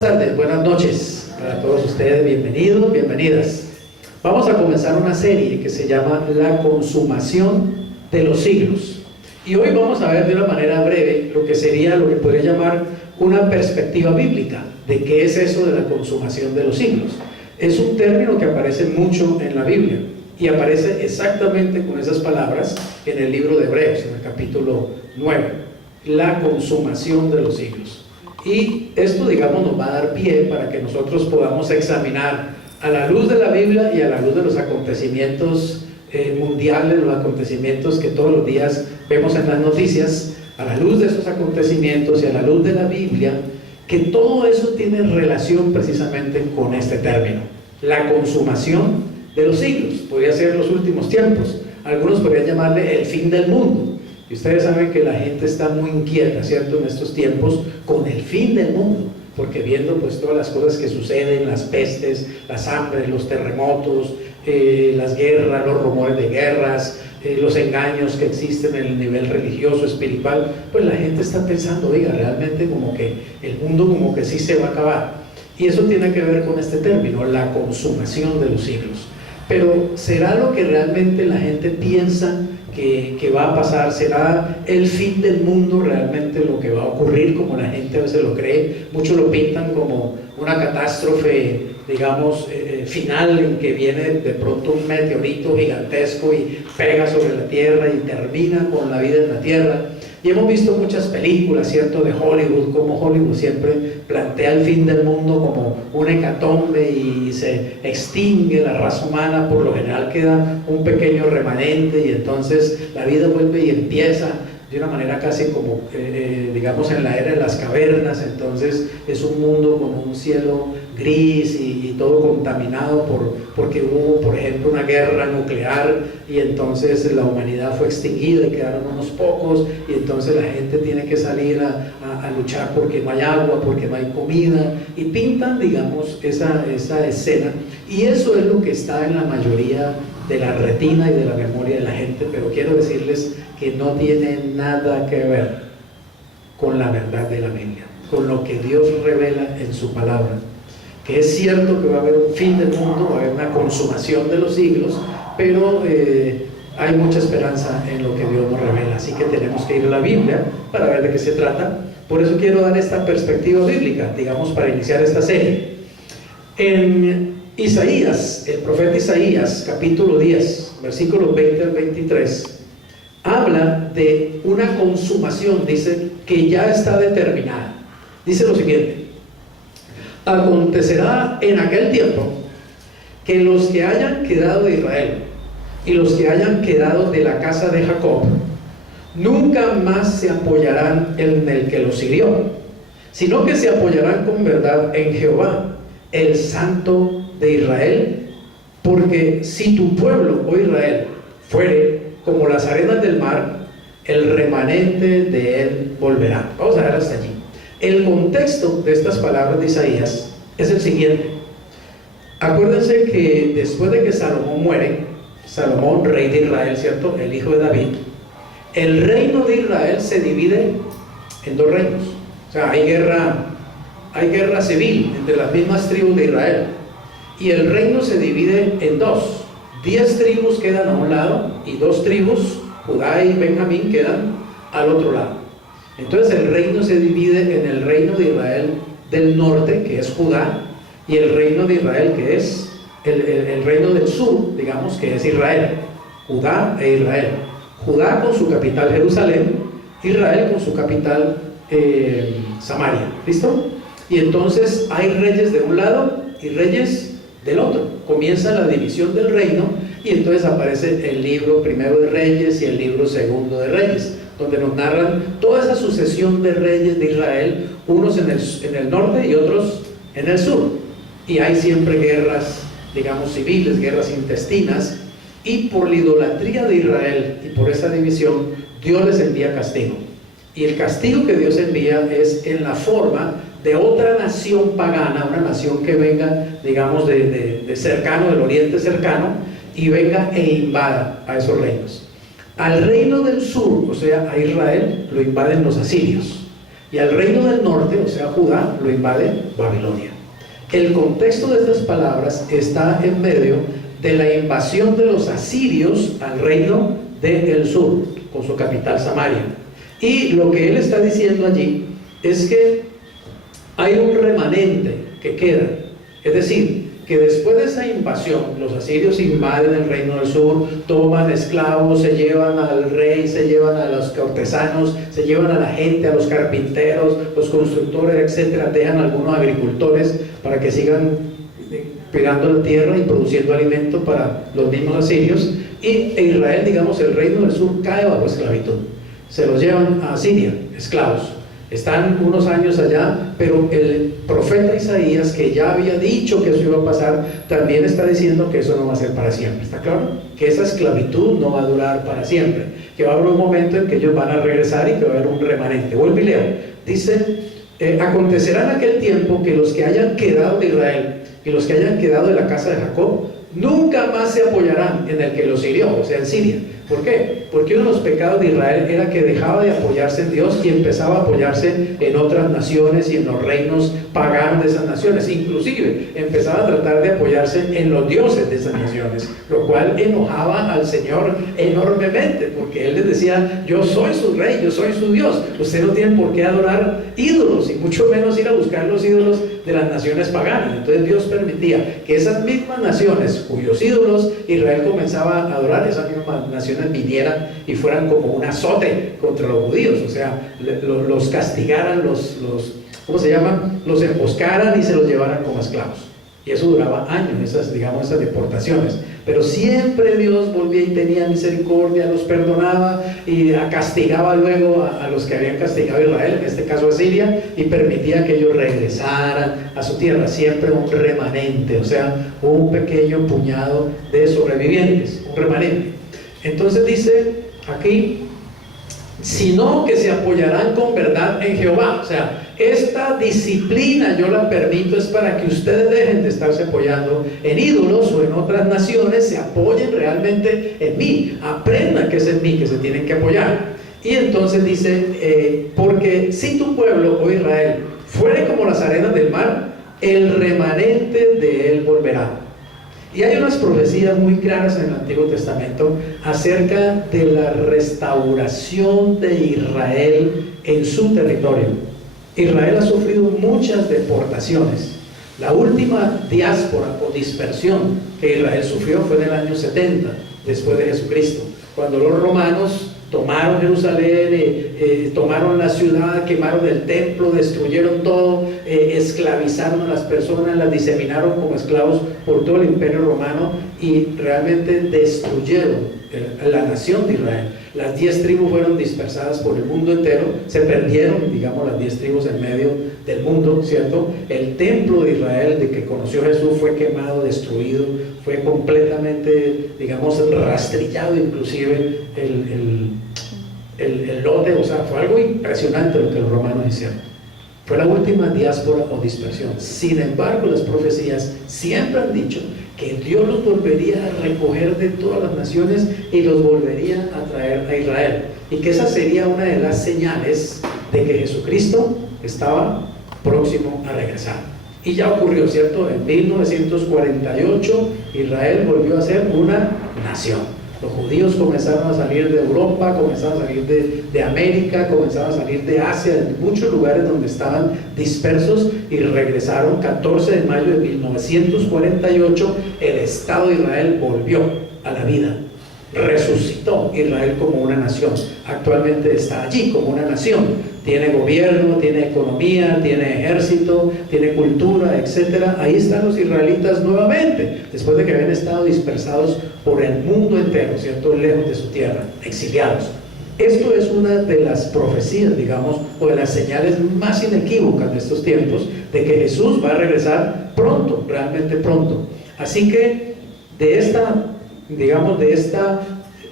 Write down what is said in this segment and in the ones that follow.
Buenas tardes, buenas noches para todos ustedes, bienvenidos, bienvenidas. Vamos a comenzar una serie que se llama La consumación de los siglos. Y hoy vamos a ver de una manera breve lo que sería, lo que podría llamar una perspectiva bíblica de qué es eso de la consumación de los siglos. Es un término que aparece mucho en la Biblia y aparece exactamente con esas palabras en el libro de Hebreos, en el capítulo 9, la consumación de los siglos. Y esto, digamos, nos va a dar pie para que nosotros podamos examinar a la luz de la Biblia y a la luz de los acontecimientos mundiales, los acontecimientos que todos los días vemos en las noticias, a la luz de esos acontecimientos y a la luz de la Biblia, que todo eso tiene relación precisamente con este término, la consumación de los siglos. Podría ser los últimos tiempos, algunos podrían llamarle el fin del mundo. Y ustedes saben que la gente está muy inquieta, ¿cierto?, en estos tiempos con el fin del mundo, porque viendo pues todas las cosas que suceden, las pestes, las hambres, los terremotos, las guerras, los rumores de guerras, los engaños que existen en el nivel religioso, espiritual, pues la gente está pensando, oiga, realmente como que el mundo como que sí se va a acabar. Y eso tiene que ver con este término, la consumación de los siglos. Pero ¿será lo que realmente la gente piensa que va a pasar? ¿Será el fin del mundo realmente lo que va a ocurrir como la gente a veces lo cree? Muchos lo pintan como una catástrofe, digamos, final, en que viene de pronto un meteorito gigantesco y pega sobre la tierra y termina con la vida en la tierra. Y hemos visto muchas películas, ¿cierto?, de Hollywood, como Hollywood siempre plantea el fin del mundo como una hecatombe y se extingue la raza humana, por lo general queda un pequeño remanente y entonces la vida vuelve y empieza de una manera casi como, digamos, en la era de las cavernas. Entonces es un mundo con un cielo gris y todo contaminado porque hubo, por ejemplo, una guerra nuclear y entonces la humanidad fue extinguida y quedaron unos pocos y entonces la gente tiene que salir a luchar porque no hay agua, porque no hay comida, y pintan, digamos, esa escena, y eso es lo que está en la mayoría de la retina y de la memoria de la gente. Pero quiero decirles que no tiene nada que ver con la verdad de la Biblia, con lo que Dios revela en su palabra, que es cierto que va a haber un fin del mundo, va a haber una consumación de los siglos, pero hay mucha esperanza en lo que Dios nos revela, así que tenemos que ir a la Biblia para ver de qué se trata. Por eso quiero dar esta perspectiva bíblica, digamos, para iniciar esta serie. En Isaías, el profeta Isaías, capítulo 10, versículos 20 al 23, habla de una consumación, dice que ya está determinada. Dice lo siguiente: acontecerá en aquel tiempo que los que hayan quedado de Israel y los que hayan quedado de la casa de Jacob nunca más se apoyarán en el que los hirió, sino que se apoyarán con verdad en Jehová, el Santo de Israel. Porque si tu pueblo, oh Israel, fuere como las arenas del mar, el remanente de él volverá. Vamos a ver hasta allí. El contexto de estas palabras de Isaías es el siguiente. Acuérdense que después de que Salomón muere, Salomón, rey de Israel, ¿cierto?, el hijo de David, el reino de Israel se divide en dos reinos. O sea, hay guerra civil entre las mismas tribus de Israel, y el reino se divide en dos. 10 tribus quedan a un lado y 2 tribus, Judá y Benjamín, quedan al otro lado. Entonces el reino se divide en el reino de Israel del norte, que es Judá, y el reino de Israel, que es el reino del sur, digamos, que es Israel. Judá e Israel. Judá con su capital Jerusalén, Israel con su capital Samaria. ¿Listo? Y entonces hay reyes de un lado y reyes del otro. Comienza la división del reino y entonces aparece el libro primero de Reyes y el libro segundo de Reyes, donde nos narran toda esa sucesión de reyes de Israel, unos en el norte y otros en el sur. Y hay siempre guerras, digamos, civiles, guerras intestinas, y por la idolatría de Israel y por esa división, Dios les envía castigo. Y el castigo que Dios envía es en la forma de otra nación pagana, una nación que venga, digamos, de cercano, del oriente cercano, y venga e invada a esos reinos. Al reino del sur, o sea, a Israel, lo invaden los asirios. y al reino del norte, o sea Judá, lo invade Babilonia. El contexto de estas palabras está en medio de la invasión de los asirios al reino del sur, con su capital Samaria. Y lo que él está diciendo allí es que hay un remanente que queda, es decir, que después de esa invasión, los asirios invaden el reino del sur, toman esclavos, se llevan al rey, se llevan a los cortesanos, se llevan a la gente, a los carpinteros, los constructores, etcétera, dejan a algunos agricultores para que sigan cuidando la tierra y produciendo alimento para los mismos asirios, y Israel, digamos, el reino del sur cae bajo esclavitud. Se los llevan a Asiria, esclavos. Están unos años allá, pero el profeta Isaías, que ya había dicho que eso iba a pasar, también está diciendo que eso no va a ser para siempre. ¿Está claro? Que esa esclavitud no va a durar para siempre, que va a haber un momento en que ellos van a regresar y que va a haber un remanente. Vuelvo y leo. Dice, acontecerá en aquel tiempo que los que hayan quedado de Israel y los que hayan quedado de la casa de Jacob nunca más se apoyarán en el que los hirió, o sea, en Siria. ¿Por qué? Porque uno de los pecados de Israel era que dejaba de apoyarse en Dios y empezaba a apoyarse en otras naciones y en los reinos paganos de esas naciones. Inclusive empezaba a tratar de apoyarse en los dioses de esas naciones, lo cual enojaba al Señor enormemente, porque Él les decía, yo soy su rey, yo soy su Dios, ustedes no tienen por qué adorar ídolos y mucho menos ir a buscar los ídolos de las naciones paganas. Entonces Dios permitía que esas mismas naciones cuyos ídolos Israel comenzaba a adorar, esas mismas naciones vinieran y fueran como un azote contra los judíos, o sea, los castigaran, ¿cómo se llama? Los emboscaran y se los llevaran como esclavos. Y eso duraba años, esas deportaciones. Pero siempre Dios volvía y tenía misericordia, los perdonaba y castigaba luego a los que habían castigado a Israel, en este caso a Siria, y permitía que ellos regresaran a su tierra. Siempre un remanente, o sea, un pequeño puñado de sobrevivientes, un remanente. Entonces dice aquí, sino que se apoyarán con verdad en Jehová. O sea, esta disciplina yo la permito es para que ustedes dejen de estarse apoyando en ídolos o en otras naciones, se apoyen realmente en mí, aprendan que es en mí que se tienen que apoyar. Y entonces dice, porque si tu pueblo, oh Israel, fuere como las arenas del mar, el remanente de él volverá. Y hay unas profecías muy claras en el Antiguo Testamento acerca de la restauración de Israel en su territorio. Israel ha sufrido muchas deportaciones. La última diáspora o dispersión que Israel sufrió fue en el año 70 después de Jesucristo, cuando los romanos tomaron Jerusalén, tomaron la ciudad, quemaron el templo, destruyeron todo, esclavizaron a las personas, las diseminaron como esclavos por todo el imperio romano y realmente destruyeron la nación de Israel. Las 10 tribus fueron dispersadas por el mundo entero, se perdieron, digamos, las 10 tribus en medio del mundo, ¿cierto? El templo de Israel, de que conoció Jesús, fue quemado, destruido, fue completamente, digamos, rastrillado, inclusive el lote, o sea, fue algo impresionante lo que los romanos hicieron. Fue la última diáspora o dispersión. Sin embargo, las profecías siempre han dicho que Dios los volvería a recoger de todas las naciones y los volvería a traer a Israel, y que esa sería una de las señales de que Jesucristo estaba próximo a regresar. Y ya ocurrió, ¿cierto? En 1948 Israel volvió a ser una nación. Los judíos comenzaron a salir de Europa, comenzaron a salir de América, comenzaron a salir de Asia, de muchos lugares donde estaban dispersos, y regresaron. 14 de mayo de 1948 el Estado de Israel volvió a la vida, resucitó Israel como una nación. Actualmente está allí como una nación, tiene gobierno, tiene economía, tiene ejército, tiene cultura, etc. Ahí están los israelitas nuevamente, después de que habían estado dispersados por el mundo entero, ¿cierto? Lejos de su tierra, exiliados. Esto es una de las profecías, digamos, o de las señales más inequívocas de estos tiempos, de que Jesús va a regresar pronto, realmente pronto. Así que de esta, digamos, de esta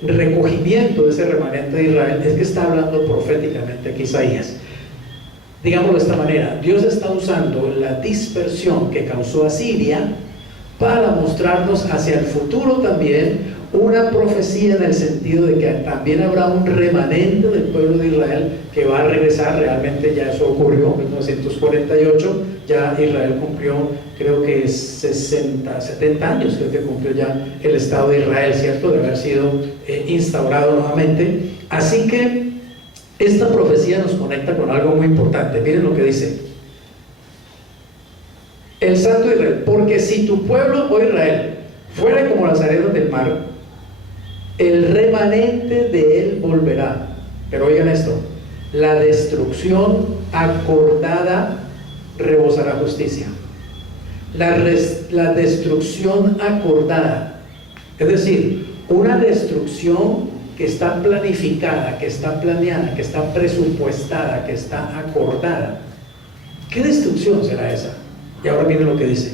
recogimiento de ese remanente de Israel es que está hablando proféticamente aquí Isaías. Digámoslo de esta manera, Dios está usando la dispersión que causó Asiria para mostrarnos hacia el futuro también una profecía en el sentido de que también habrá un remanente del pueblo de Israel que va a regresar. Realmente ya eso ocurrió en 1948, ya Israel cumplió, creo que 70 años, creo que cumplió ya el Estado de Israel, ¿cierto?, de haber sido instaurado nuevamente. Así que esta profecía nos conecta con algo muy importante. Miren lo que dice el Santo Israel: porque si tu pueblo, oh Israel, fuera como las arenas del mar, el remanente de él volverá. Pero oigan esto: la destrucción acordada rebosará justicia. La destrucción acordada, es decir, una destrucción que está planificada, que está planeada, que está presupuestada, que está acordada. ¿Qué destrucción será esa? Y ahora miren lo que dice: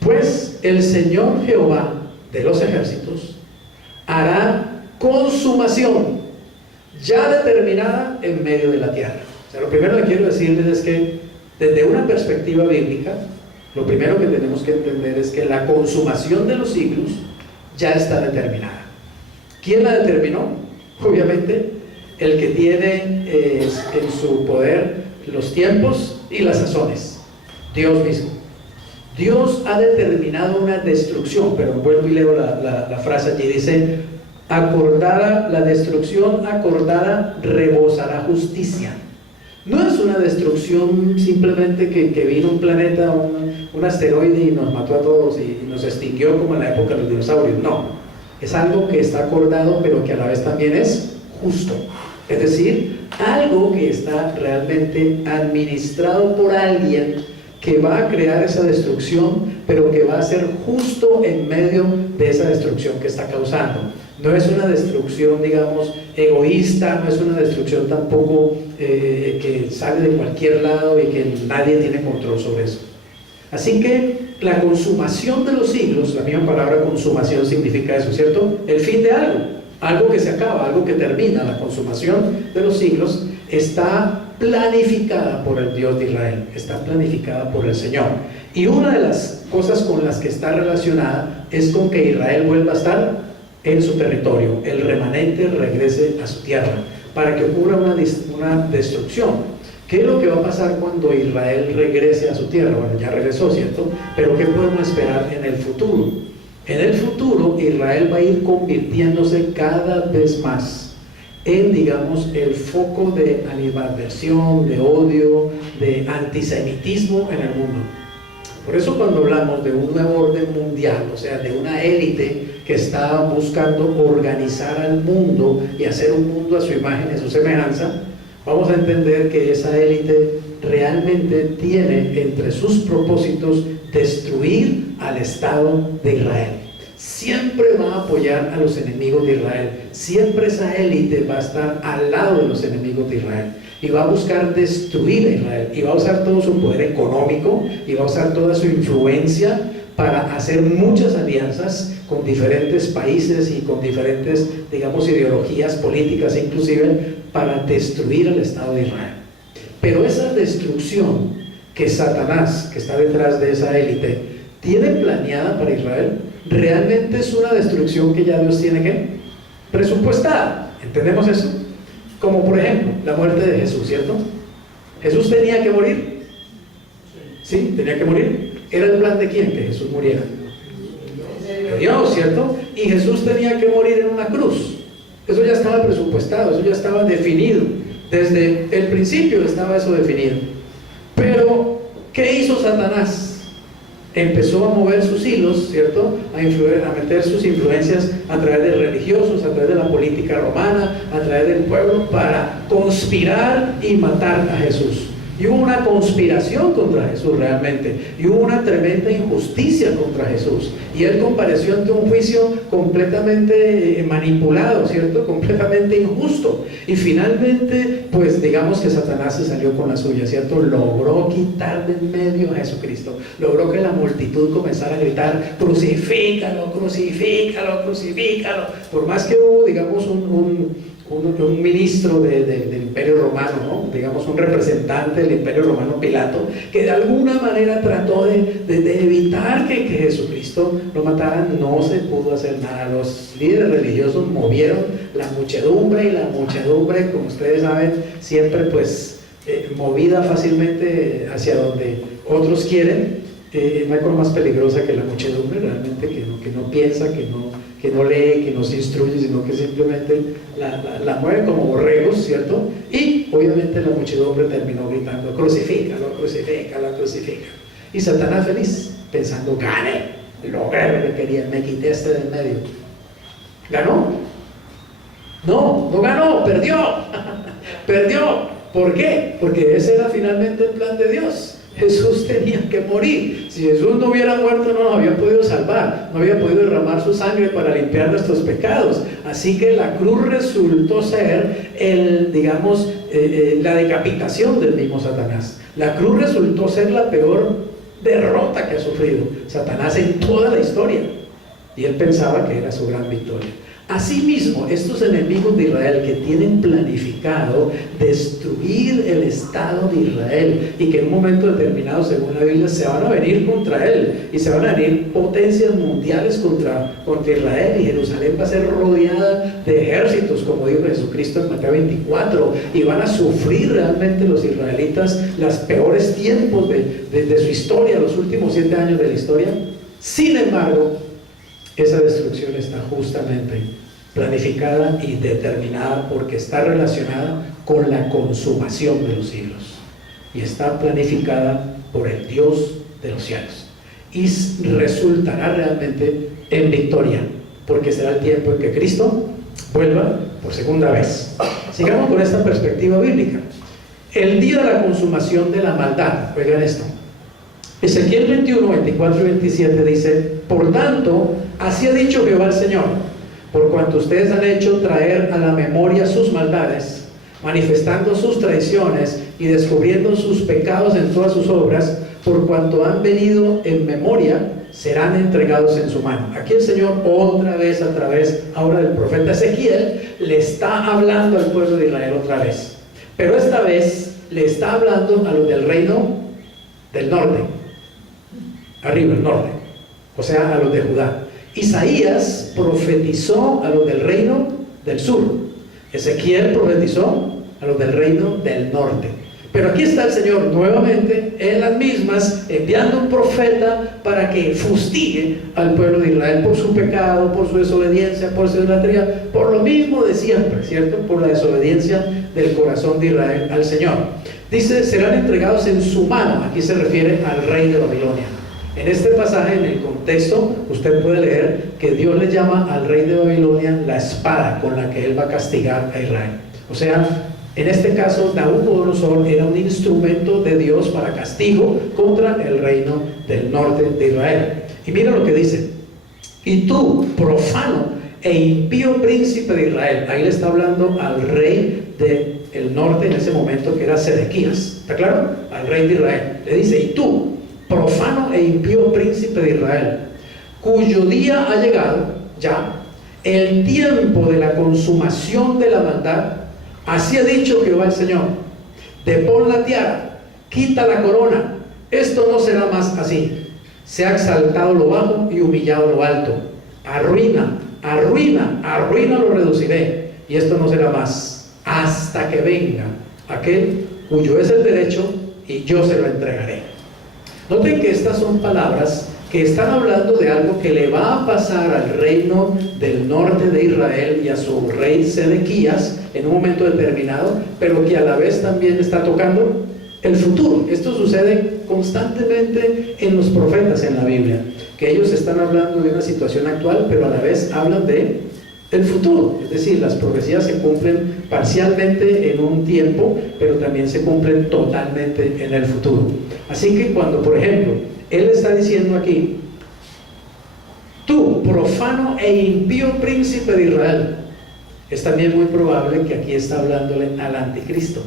pues el Señor Jehová de los ejércitos hará consumación ya determinada en medio de la tierra. O sea, lo primero que quiero decirles es que desde una perspectiva bíblica, lo primero que tenemos que entender es que la consumación de los siglos ya está determinada. ¿Quién la determinó? Obviamente el que tiene en su poder los tiempos y las sazones, Dios mismo. Dios ha determinado una destrucción, pero vuelvo y leo la frase allí, dice: acordada, la destrucción acordada rebosará justicia. No es una destrucción simplemente que vino un planeta, un asteroide y nos mató a todos y nos extinguió como en la época de los dinosaurios. No, es algo que está acordado, pero que a la vez también es justo. Es decir, algo que está realmente administrado por alguien que va a crear esa destrucción, pero que va a ser justo en medio de esa destrucción que está causando. No es una destrucción, digamos, egoísta, no es una destrucción tampoco que sale de cualquier lado y que nadie tiene control sobre eso. Así que la consumación de los siglos, la misma palabra consumación significa eso, ¿cierto? El fin de algo, algo que se acaba, algo que termina. La consumación de los siglos está planificada por el Dios de Israel, está planificada por el Señor. Y una de las cosas con las que está relacionada es con que Israel vuelva a estar en su territorio, el remanente regrese a su tierra, para que ocurra una destrucción. ¿Qué es lo que va a pasar cuando Israel regrese a su tierra? Bueno, ya regresó, ¿cierto? Pero ¿qué podemos esperar en el futuro? En el futuro Israel va a ir convirtiéndose cada vez más en, digamos, el foco de animadversión, de odio, de antisemitismo en el mundo. Por eso cuando hablamos de un nuevo orden mundial, o sea, de una élite que está buscando organizar al mundo y hacer un mundo a su imagen y a su semejanza, vamos a entender que esa élite realmente tiene entre sus propósitos destruir al Estado de Israel. Siempre va a apoyar a los enemigos de Israel, siempre esa élite va a estar al lado de los enemigos de Israel y va a buscar destruir a Israel y va a usar todo su poder económico y va a usar toda su influencia para hacer muchas alianzas con diferentes países y con diferentes, digamos, ideologías políticas inclusive, para destruir al Estado de Israel. Pero esa destrucción que Satanás, que está detrás de esa élite, tiene planeada para Israel, realmente es una destrucción que ya Dios tiene que presupuestar. ¿Entendemos eso? Como por ejemplo, la muerte de Jesús, ¿cierto? ¿Jesús tenía que morir? Sí, tenía que morir. ¿Era el plan de quién que Jesús muriera? De Dios, ¿cierto? Y Jesús tenía que morir en una cruz. Eso ya estaba presupuestado, eso ya estaba definido. Desde el principio estaba eso definido. Pero, ¿qué hizo Satanás? Empezó a mover sus hilos, ¿cierto? A meter sus influencias a través de religiosos, a través de la política romana, a través del pueblo, para conspirar y matar a Jesús. Y hubo una conspiración contra Jesús realmente, y hubo una tremenda injusticia contra Jesús, y él compareció ante un juicio completamente manipulado, ¿cierto? Completamente injusto, y finalmente, pues digamos que Satanás se salió con la suya, ¿cierto? Logró quitar de en medio a Jesucristo, logró que la multitud comenzara a gritar: crucifícalo, crucifícalo, crucifícalo. Por más que hubo, digamos, un ministro del Imperio Romano, ¿no? Digamos un representante del Imperio Romano, Pilato, que de alguna manera trató de evitar que Jesucristo lo mataran. No se pudo hacer nada. Los líderes religiosos movieron la muchedumbre, y la muchedumbre, como ustedes saben, siempre pues movida fácilmente hacia donde otros quieren. No hay cosa más peligrosa que la muchedumbre, realmente, que no piensa, que no lee, que no se instruye, sino que simplemente la mueve como borregos, ¿cierto? Y obviamente la muchedumbre terminó gritando: crucifícalo, crucifícalo, crucifícalo. Y Satanás feliz, pensando: gane, logré lo que quería, me quité este del medio. ¿Ganó? No ganó, perdió. Perdió. ¿Por qué? Porque ese era finalmente el plan de Dios. Jesús tenía que morir. Si Jesús no hubiera muerto, no nos había podido salvar, no había podido derramar su sangre para limpiar nuestros pecados. Así que la cruz resultó ser la decapitación del mismo Satanás. La cruz resultó ser la peor derrota que ha sufrido Satanás en toda la historia, y él pensaba que era su gran victoria. Asimismo, estos enemigos de Israel que tienen planificado destruir el Estado de Israel, y que en un momento determinado, según la Biblia, se van a venir contra él, y se van a venir potencias mundiales contra Israel, y Jerusalén va a ser rodeada de ejércitos, como dijo Jesucristo en Mateo 24, y van a sufrir realmente los israelitas los peores tiempos de su historia, los últimos 7 años de la historia. Sin embargo, esa destrucción está justamente planificada y determinada, porque está relacionada con la consumación de los siglos, y está planificada por el Dios de los cielos, y resultará realmente en victoria, porque será el tiempo en que Cristo vuelva por segunda vez. Sigamos con esta perspectiva bíblica. El día de la consumación de la maldad. Oigan esto. Ezequiel 21, 24 y 27 dice: por tanto, así ha dicho Jehová el Señor, por cuanto ustedes han hecho traer a la memoria sus maldades, manifestando sus traiciones y descubriendo sus pecados en todas sus obras, por cuanto han venido en memoria, serán entregados en su mano. Aquí el Señor otra vez, a través ahora del profeta Ezequiel, le está hablando al pueblo de Israel otra vez, pero esta vez le está hablando a los del reino del norte, arriba, el norte, o sea, a los de Judá. Isaías profetizó a los del reino del sur, Ezequiel profetizó a los del reino del norte. Pero aquí está el Señor nuevamente en las mismas, enviando un profeta para que fustigue al pueblo de Israel por su pecado, por su desobediencia, por su idolatría, por lo mismo de siempre, ¿cierto? Por la desobediencia del corazón de Israel al Señor. Dice: serán entregados en su mano. Aquí se refiere al rey de Babilonia. En este pasaje, en el contexto, usted puede leer que Dios le llama al rey de Babilonia la espada con la que él va a castigar a Israel. O sea, en este caso, Nabucodonosor era un instrumento de Dios para castigo contra el reino del norte de Israel. Y mira lo que dice: y tú, profano e impío príncipe de Israel. Ahí le está hablando al rey del norte en ese momento, que era Sedequías. ¿Está claro? Al rey de Israel. Le dice: y tú, profano e impío príncipe de Israel, cuyo día ha llegado ya, el tiempo de la consumación de la maldad. Así ha dicho Jehová el Señor: depón la tiara, quita la corona, esto no será más así. Se ha exaltado lo bajo y humillado lo alto. Arruina, arruina, arruina lo reduciré, y esto no será más, hasta que venga aquel cuyo es el derecho, y yo se lo entregaré. Noten que estas son palabras que están hablando de algo que le va a pasar al reino del norte de Israel y a su rey Sedequías en un momento determinado, pero que a la vez también está tocando el futuro. Esto sucede constantemente en los profetas en la Biblia, que ellos están hablando de una situación actual, pero a la vez hablan de el futuro. Es decir, las profecías se cumplen parcialmente en un tiempo, pero también se cumplen totalmente en el futuro. Así que cuando, por ejemplo, él está diciendo aquí: tú, profano e impío príncipe de Israel, es también muy probable que aquí está hablándole al anticristo,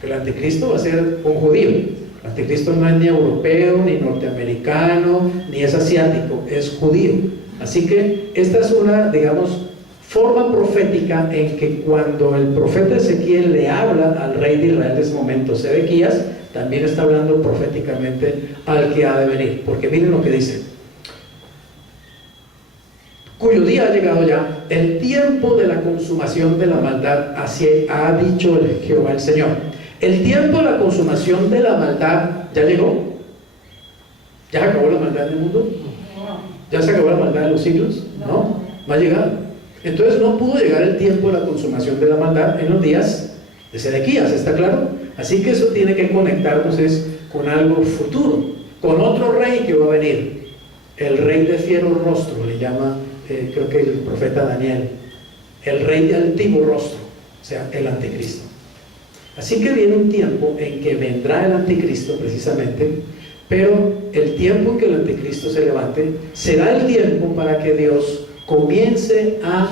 que el anticristo va a ser un judío. El anticristo no es ni europeo, ni norteamericano, ni es asiático, es judío. Así que esta es una, digamos, forma profética en que cuando el profeta Ezequiel le habla al rey de Israel de ese momento, Sedequías, también está hablando proféticamente al que ha de venir, porque miren lo que dice: cuyo día ha llegado ya, el tiempo de la consumación de la maldad, así ha dicho el Jehová el Señor. El tiempo de la consumación de la maldad ya llegó. ¿Ya se acabó la maldad en el mundo? ¿Ya se acabó la maldad de los siglos? No ha llegado. Entonces no pudo llegar el tiempo de la consumación de la maldad en los días de Sedequías, ¿está claro? Así que eso tiene que conectarnos con algo futuro, con otro rey que va a venir, el rey de fiero rostro, le llama, creo que el profeta Daniel, el rey de altivo rostro, o sea, el anticristo. Así que viene un tiempo en que vendrá el anticristo precisamente, pero el tiempo en que el anticristo se levante será el tiempo para que Dios comience a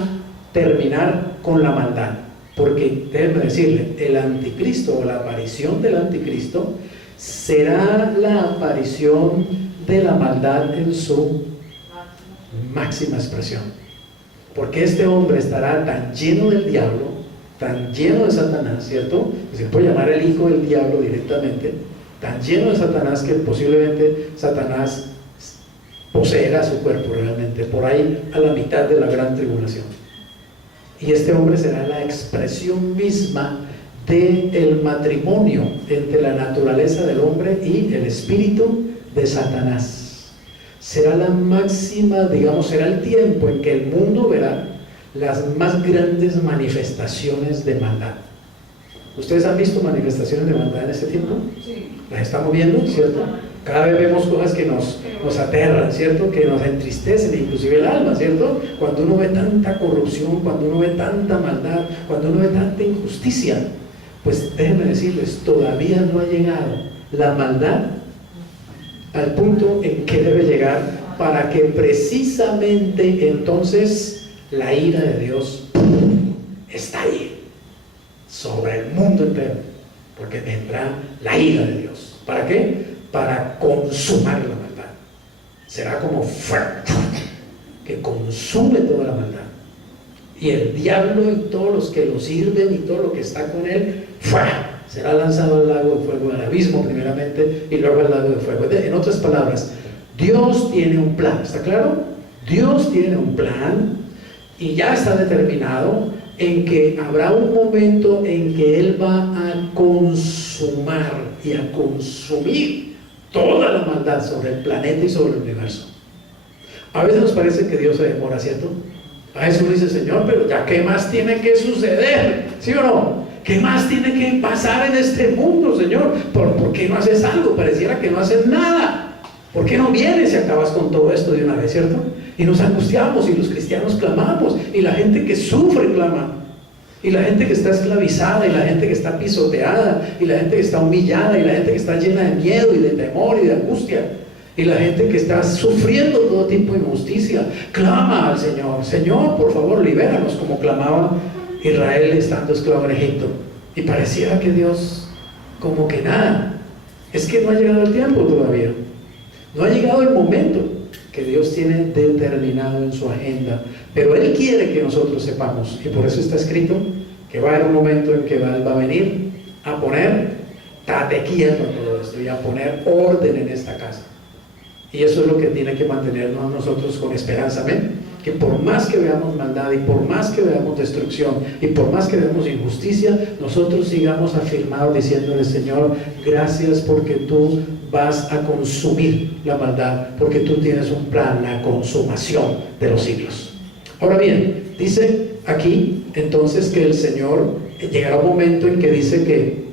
terminar con la maldad. Porque déjenme decirle, el anticristo o la aparición del anticristo será la aparición de la maldad en su máxima expresión. Porque este hombre estará tan lleno del diablo, tan lleno de Satanás, ¿cierto? Se puede llamar el hijo del diablo directamente, tan lleno de Satanás que posiblemente Satanás poseerá su cuerpo realmente, por ahí a la mitad de la gran tribulación. Y este hombre será la expresión misma del matrimonio entre la naturaleza del hombre y el espíritu de Satanás. Será la máxima, digamos, será el tiempo en que el mundo verá las más grandes manifestaciones de maldad. ¿Ustedes han visto manifestaciones de maldad en este tiempo? Sí. Las estamos viendo, ¿cierto? Cada vez vemos cosas que nos aterran, ¿cierto? Que nos entristecen, inclusive el alma, ¿cierto? Cuando uno ve tanta corrupción, cuando uno ve tanta maldad, cuando uno ve tanta injusticia, pues déjenme decirles, todavía no ha llegado la maldad al punto en que debe llegar para que precisamente entonces la ira de Dios estalle sobre el mundo entero, porque vendrá la ira de Dios. ¿Para qué? Para consumar la maldad. Será como fuego que consume toda la maldad, y el diablo y todos los que lo sirven y todo lo que está con él será lanzado al lago de fuego, al abismo primeramente y luego al lago de fuego. En otras palabras, Dios tiene un plan, ¿está claro? Dios tiene un plan y ya está determinado en que habrá un momento en que Él va a consumar y a consumir toda la maldad sobre el planeta y sobre el universo. A veces nos parece que Dios se demora, ¿cierto? A veces uno dice, Señor, pero ya ¿qué más tiene que suceder? ¿Sí o no? ¿Qué más tiene que pasar en este mundo, Señor? ¿Por qué no haces algo? Pareciera que no haces nada. ¿Por qué no vienes y acabas con todo esto de una vez, cierto? Y nos angustiamos y los cristianos clamamos y la gente que sufre clama. Y la gente que está esclavizada, y la gente que está pisoteada, y la gente que está humillada, y la gente que está llena de miedo y de temor y de angustia, y la gente que está sufriendo todo tipo de injusticia, clama al Señor. Señor, por favor, libéranos, como clamaba Israel estando esclavo en Egipto. Y pareciera que Dios, como que nada. Es que no ha llegado el tiempo todavía. No ha llegado el momento que Dios tiene determinado en su agenda, pero Él quiere que nosotros sepamos, y por eso está escrito que va a haber un momento en que Él va a venir a poner tate quieto a todo esto y a poner orden en esta casa. Y eso es lo que tiene que mantenernos a nosotros con esperanza, amén. Que por más que veamos maldad y por más que veamos destrucción y por más que veamos injusticia, nosotros sigamos afirmados diciéndole, Señor, gracias porque tú vas a consumir la maldad, porque tú tienes un plan, la consumación de los siglos. Ahora bien, dice aquí entonces que el Señor llegará un momento en que dice que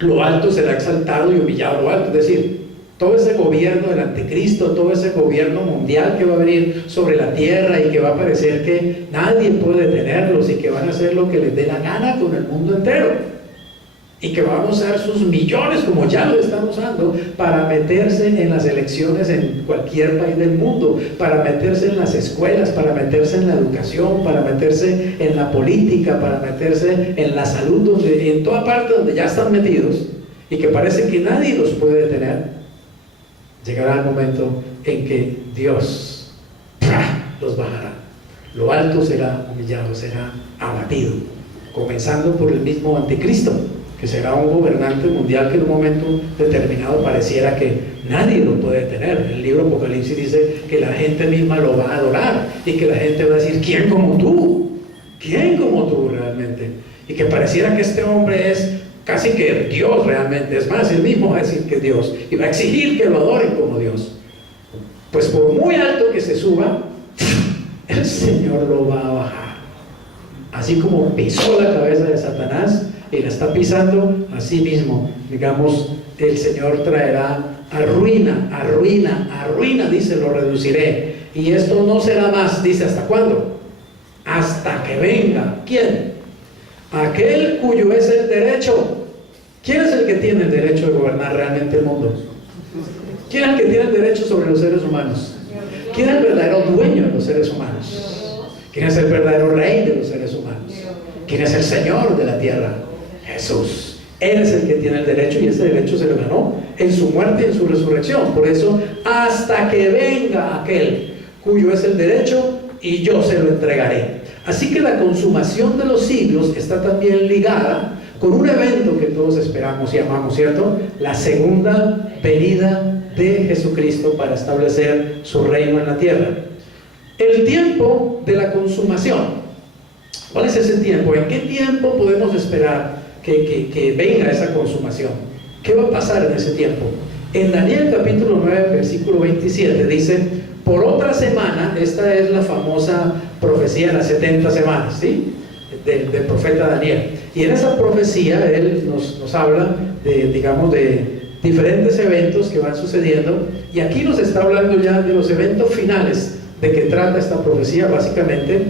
lo alto será exaltado y humillado lo alto, es decir, todo ese gobierno del anticristo, todo ese gobierno mundial que va a venir sobre la tierra y que va a parecer que nadie puede detenerlos y que van a hacer lo que les dé la gana con el mundo entero y que van a usar sus millones, como ya lo están usando, para meterse en las elecciones en cualquier país del mundo, para meterse en las escuelas, para meterse en la educación, para meterse en la política, para meterse en la salud, en toda parte donde ya están metidos y que parece que nadie los puede detener. Llegará el momento en que Dios los bajará, Lo alto será humillado, será abatido, comenzando por el mismo anticristo, que será un gobernante mundial que en un momento determinado pareciera que nadie lo puede tener. El libro Apocalipsis dice que la gente misma lo va a adorar y que la gente va a decir: ¿quién como tú? ¿Quién como tú realmente? Y que pareciera que este hombre es casi que Dios realmente. Es más, él mismo va a decir que es Dios y va a exigir que lo adoren como Dios. Pues por muy alto que se suba, el Señor lo va a bajar. Así como pisó la cabeza de Satanás y la está pisando, así mismo, digamos, el Señor traerá a ruina, a ruina, a ruina, dice, lo reduciré. Y esto no será más, dice, ¿hasta cuándo? Hasta que venga. ¿Quién? Aquel cuyo es el derecho. ¿Quién es el que tiene el derecho de gobernar realmente el mundo? ¿Quién es el que tiene el derecho sobre los seres humanos? ¿Quién es el verdadero dueño de los seres humanos? ¿Quién es el verdadero rey de los seres humanos? ¿Quién es el Señor de la tierra? Jesús. Él es el que tiene el derecho, y ese derecho se lo ganó en su muerte y en su resurrección. Por eso, hasta que venga aquel cuyo es el derecho, y yo se lo entregaré. Así que la consumación de los siglos está también ligada con un evento que todos esperamos y amamos, ¿cierto? La segunda venida de Jesucristo para establecer su reino en la tierra. El tiempo de la consumación. ¿Cuál es ese tiempo? ¿En qué tiempo podemos esperar que venga esa consumación? ¿Qué va a pasar en ese tiempo? En Daniel capítulo 9, versículo 27 dice: por otra semana, esta es la famosa profecía de las 70 semanas, ¿sí? Del profeta Daniel. Y en esa profecía él nos habla de, digamos, de diferentes eventos que van sucediendo, y aquí nos está hablando ya de los eventos finales de que trata esta profecía. Básicamente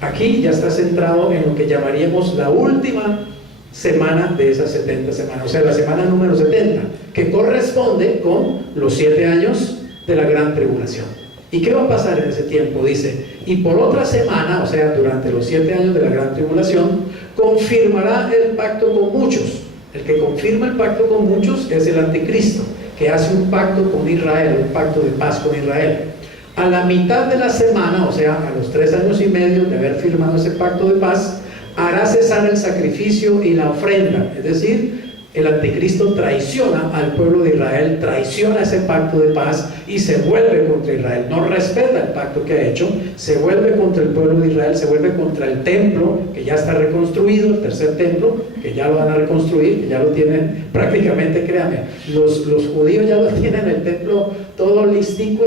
aquí ya está centrado en lo que llamaríamos la última semana de esas 70 semanas, o sea, la semana número 70, que corresponde con los 7 años de la gran tribulación. ¿Y qué va a pasar en ese tiempo? Dice: y por otra semana, o sea, durante los 7 años de la gran tribulación, confirmará el pacto con muchos. El que confirma el pacto con muchos es el anticristo, que hace un pacto con Israel, un pacto de paz con Israel. A la mitad de la semana, o sea, a los 3 años y medio de haber firmado ese pacto de paz, hará cesar el sacrificio y la ofrenda. Es decir, el anticristo traiciona al pueblo de Israel, traiciona ese pacto de paz y se vuelve contra Israel. No respeta el pacto que ha hecho, se vuelve contra el pueblo de Israel, se vuelve contra el templo que ya está reconstruido, el tercer templo, que ya lo van a reconstruir, que ya lo tienen prácticamente, créanme, los judíos ya lo tienen el templo todo listico,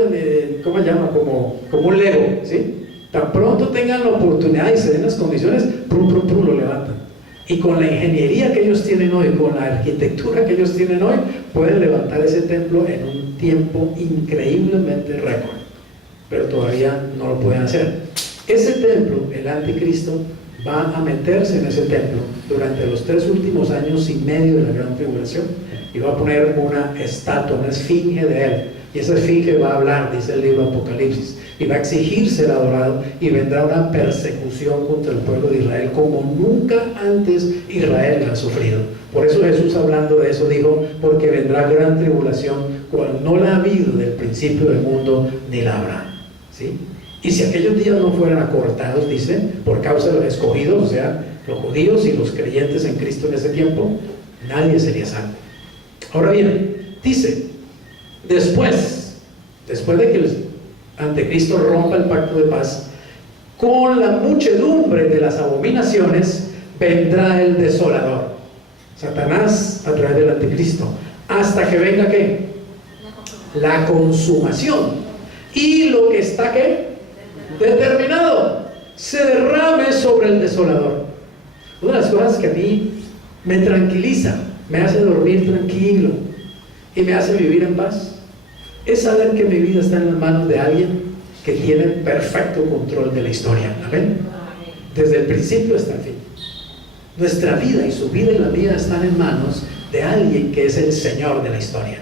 ¿cómo se llama? Como un Lego, ¿sí? Tan pronto tengan la oportunidad y se den las condiciones, lo levantan. Y con la ingeniería que ellos tienen hoy, con la arquitectura que ellos tienen hoy, pueden levantar ese templo en un tiempo increíblemente récord. Pero todavía no lo pueden hacer. Ese templo, el anticristo, va a meterse en ese templo durante los 3 últimos años y medio de la gran tribulación, y va a poner una estatua, una esfinge de él. Y esa esfinge va a hablar, dice el libro Apocalipsis, y va a exigir ser adorado, y vendrá una persecución contra el pueblo de Israel como nunca antes Israel ha sufrido. Por eso Jesús, hablando de eso, dijo: porque vendrá gran tribulación, cual no la ha habido del principio del mundo, ni la habrá. ¿Sí? Y si aquellos días no fueran acortados, dice, por causa de los escogidos, o sea, los judíos y los creyentes en Cristo en ese tiempo, nadie sería salvo. Ahora bien, dice: después de que el anticristo rompa el pacto de paz, con la muchedumbre de las abominaciones vendrá el desolador, Satanás, a través del anticristo, hasta que venga ¿qué? La consumación, y lo que está ¿qué? Determinado, se derrame sobre el desolador. Una de las cosas que a mí me tranquiliza, me hace dormir tranquilo y me hace vivir en paz, es saber que mi vida está en las manos de alguien que tiene perfecto control de la historia. ¿Amén? Desde el principio hasta el fin. Nuestra vida y su vida y la mía están en manos de alguien que es el Señor de la historia.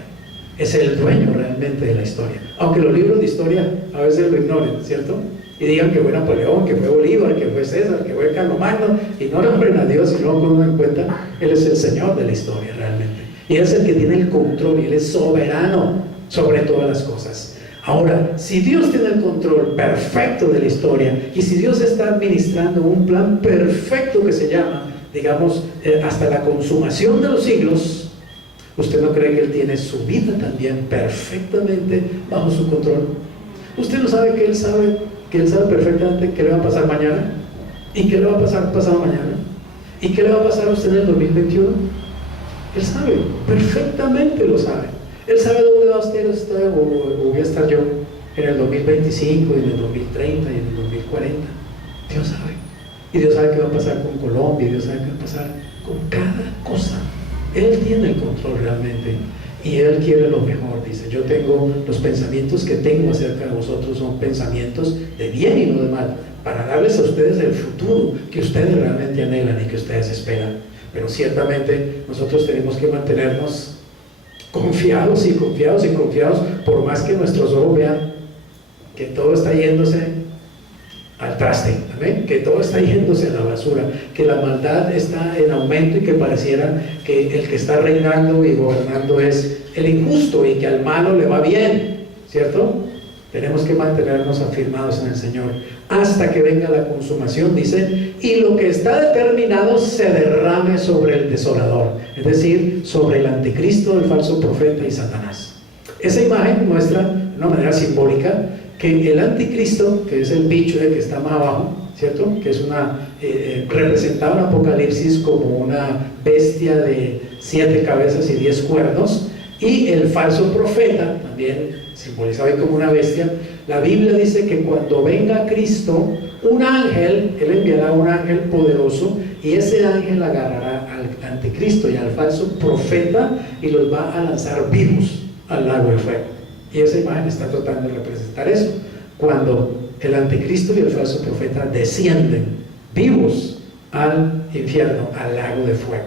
Es el dueño realmente de la historia. Aunque los libros de historia a veces lo ignoren, ¿cierto? Y digan que fue Napoleón, que fue Bolívar, que fue César, que fue Carlomagno, y no nombren a Dios, sino pongan en cuenta, Él es el Señor de la historia realmente. Y Él es el que tiene el control, y Él es soberano sobre todas las cosas. Ahora, si Dios tiene el control perfecto de la historia y si Dios está administrando un plan perfecto que se llama, digamos, hasta la consumación de los siglos, ¿usted no cree que Él tiene su vida también perfectamente bajo su control? ¿Usted no sabe que Él sabe perfectamente qué le va a pasar mañana? ¿Y qué le va a pasar pasado mañana? ¿Y qué le va a pasar a usted en el 2021? Él sabe, perfectamente lo sabe. Él sabe dónde va usted o voy a estar yo en el 2025, y en el 2030, y en el 2040. Dios sabe. Y Dios sabe qué va a pasar con Colombia, y Dios sabe qué va a pasar con cada cosa. Él tiene el control realmente. Y Él quiere lo mejor, dice. Yo tengo los pensamientos que tengo acerca de vosotros, son pensamientos de bien y no de mal, para darles a ustedes el futuro que ustedes realmente anhelan y que ustedes esperan. Pero ciertamente nosotros tenemos que mantenernos confiados y confiados y confiados, por más que nuestros ojos vean que todo está yéndose al traste, ¿amén? Que todo está yéndose a la basura, que la maldad está en aumento y que pareciera que el que está reinando y gobernando es el injusto y que al malo le va bien, ¿cierto? Tenemos que mantenernos afirmados en el Señor hasta que venga la consumación, dice, y lo que está determinado se derrame sobre el desolador, es decir, sobre el anticristo, el falso profeta y Satanás. Esa imagen muestra de una manera simbólica que el anticristo, que es el bicho que está más abajo, ¿cierto? Que es representado en Apocalipsis como una bestia de 7 cabezas y 10 cuernos, y el falso profeta, también simbolizado como una bestia. La Biblia dice que cuando venga Cristo, un ángel, Él enviará un ángel poderoso, y ese ángel agarrará al anticristo y al falso profeta y los va a lanzar vivos al lago de fuego. Y esa imagen está tratando de representar eso, cuando el anticristo y el falso profeta descienden vivos al infierno, al lago de fuego.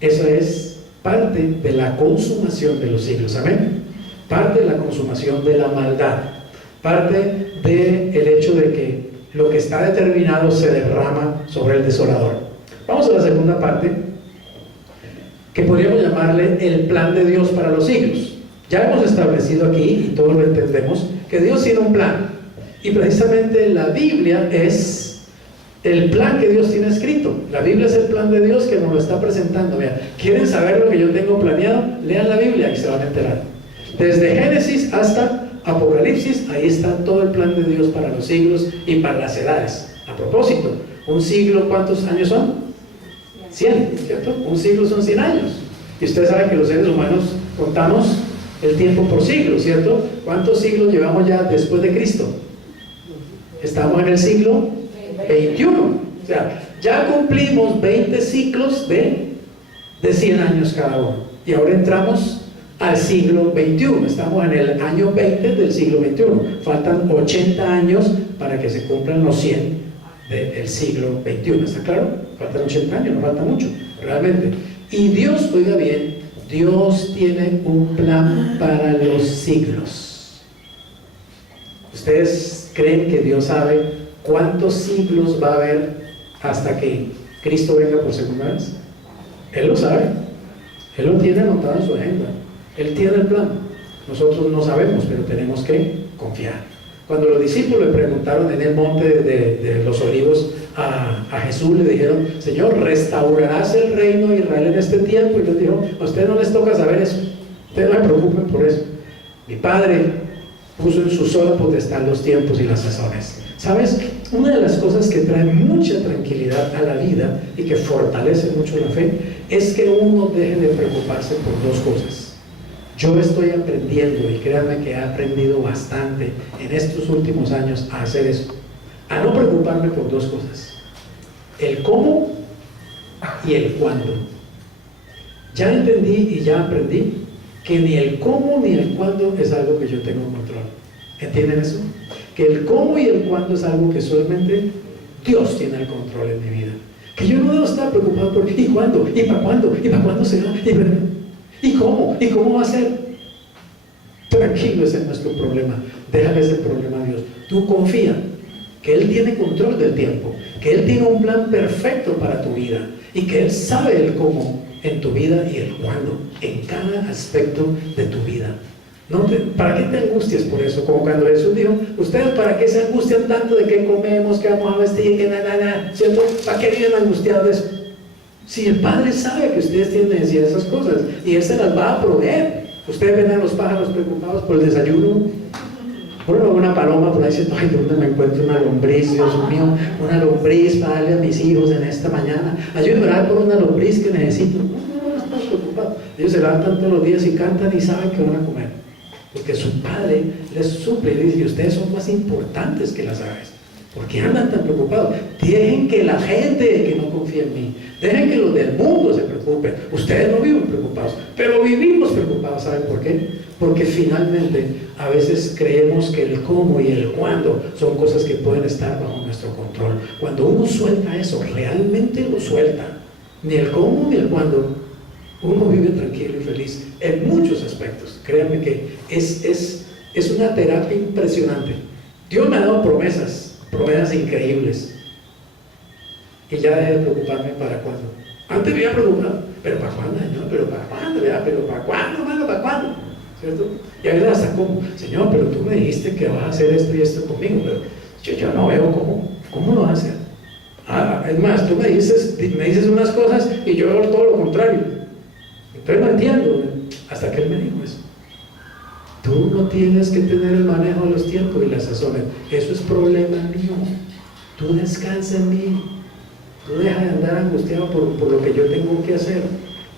Eso es parte de la consumación de los siglos, amén. Parte de la consumación de la maldad, parte del hecho de que lo que está determinado se derrama sobre el desolador. Vamos a la segunda parte, que podríamos llamarle el plan de Dios para los siglos. Ya hemos establecido aquí, y todos lo entendemos, que Dios tiene un plan, y precisamente la Biblia es el plan que Dios tiene escrito. La Biblia es el plan de Dios que nos lo está presentando. Vean, ¿quieren saber lo que yo tengo planeado? Lean la Biblia y se van a enterar. Desde Génesis hasta Apocalipsis, ahí está todo el plan de Dios para los siglos y para las edades. A propósito, un siglo, ¿cuántos años son? 100, ¿cierto? Un siglo son 100 años. Y ustedes saben que los seres humanos contamos el tiempo por siglos, ¿cierto? ¿Cuántos siglos llevamos ya después de Cristo? Estamos en el siglo 21. O sea, ya cumplimos 20 ciclos de 100 años cada uno. Y ahora entramos al siglo 21. Estamos en el año 20 del siglo 21. Faltan 80 años para que se cumplan los 100 del siglo 21. ¿Está claro? Faltan 80 años, no falta mucho, realmente. Y Dios, oiga bien, Dios tiene un plan para los siglos. ¿Ustedes creen que Dios sabe cuántos siglos va a haber hasta que Cristo venga por segunda vez? Él lo sabe. Él lo tiene anotado en su agenda. Él tiene el plan. Nosotros no sabemos, pero tenemos que confiar. Cuando los discípulos le preguntaron en el monte de los olivos a Jesús, le dijeron: Señor, ¿restaurarás el reino de Israel en este tiempo? Y les dijo: a ustedes no les toca saber eso, ustedes no se preocupen por eso. Mi Padre puso en su sola potestad los tiempos y las sazones. ¿Sabes? Una de las cosas que trae mucha tranquilidad a la vida y que fortalece mucho la fe es que uno deje de preocuparse por dos cosas. Yo estoy aprendiendo, y créanme que he aprendido bastante en estos últimos años a hacer eso, a no preocuparme por dos cosas: el cómo y el cuándo. Ya entendí y ya aprendí que ni el cómo ni el cuándo es algo que yo tengo control. ¿Entienden eso? Que el cómo y el cuándo es algo que solamente Dios tiene el control en mi vida. Que yo no debo estar preocupado por ¿y cuándo? ¿Y para cuándo? ¿Y para cuándo será? ¿Y cómo? ¿Y cómo va a ser? Tranquilo, ese es nuestro problema. Déjale ese problema a Dios. Tú confía que Él tiene control del tiempo, que Él tiene un plan perfecto para tu vida y que Él sabe el cómo en tu vida y el cuándo en cada aspecto de tu vida. ¿Para qué te angustias por eso? Como cuando Jesús dijo, ¿ustedes para qué se angustian tanto de qué comemos, qué vamos a vestir, qué nada, ¿cierto? ¿Para qué viven angustiados de eso? Si el Padre sabe que ustedes tienen necesidad de esas cosas y Él se las va a proveer. Ustedes ven a los pájaros preocupados por el desayuno. Bueno, una paloma por ahí diciendo, ay, ¿dónde me encuentro una lombriz? Dios mío, una lombriz para darle a mis hijos en esta mañana. Ayúdenme a orar por una lombriz que necesito. No están preocupados. Ellos se levantan todos los días y cantan y saben que van a comer. Porque su Padre les suple y dice, ustedes son más importantes que las aves. ¿Por qué andan tan preocupados? Dejen que la gente que no confía en mí, dejen que los del mundo se preocupen. Ustedes no viven preocupados, pero vivimos preocupados. ¿Saben por qué? Porque finalmente a veces creemos que el cómo y el cuándo son cosas que pueden estar bajo nuestro control. Cuando uno suelta eso, realmente lo suelta. Ni el cómo ni el cuándo. Uno vive tranquilo y feliz en muchos aspectos. Créanme que es una terapia impresionante. Dios me ha dado promesas increíbles. Y ya dejé de preocuparme para cuándo. Antes me había preocupado, pero ¿para cuándo, Señor? ¿Pero para cuándo? ¿Verdad? ¿Pero para cuándo, hermano? ¿Para cuándo? ¿Cierto? Y a veces hasta como, Señor, pero tú me dijiste que vas a hacer esto y esto conmigo, pero yo no veo cómo lo vas a hacer. Es más, tú me dices unas cosas y yo veo todo lo contrario. Entonces no entiendo, hasta que Él me dijo eso. Tú no tienes que tener el manejo de los tiempos y las sazones. Eso es problema mío. Tú descansa en mí. Tú deja de andar angustiado por lo que yo tengo que hacer.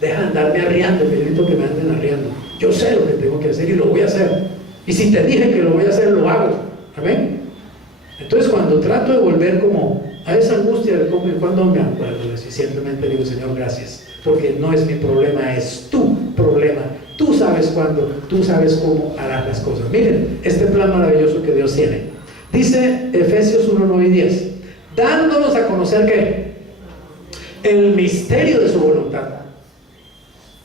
Deja de andarme arriando. Me necesito que me anden arriando. Yo sé lo que tengo que hacer y lo voy a hacer. Y si te dije que lo voy a hacer, lo hago. Amén. Entonces cuando trato de volver como a esa angustia de cómo y cuándo, me acuerdo de eso. Y simplemente digo, Señor, gracias. Porque no es mi problema, es tu problema. Tú sabes cuándo, tú sabes cómo harás las cosas. Miren, este plan maravilloso que Dios tiene. Dice Efesios 1, 9 y 10. Dándonos a conocer ¿qué? El misterio de su voluntad.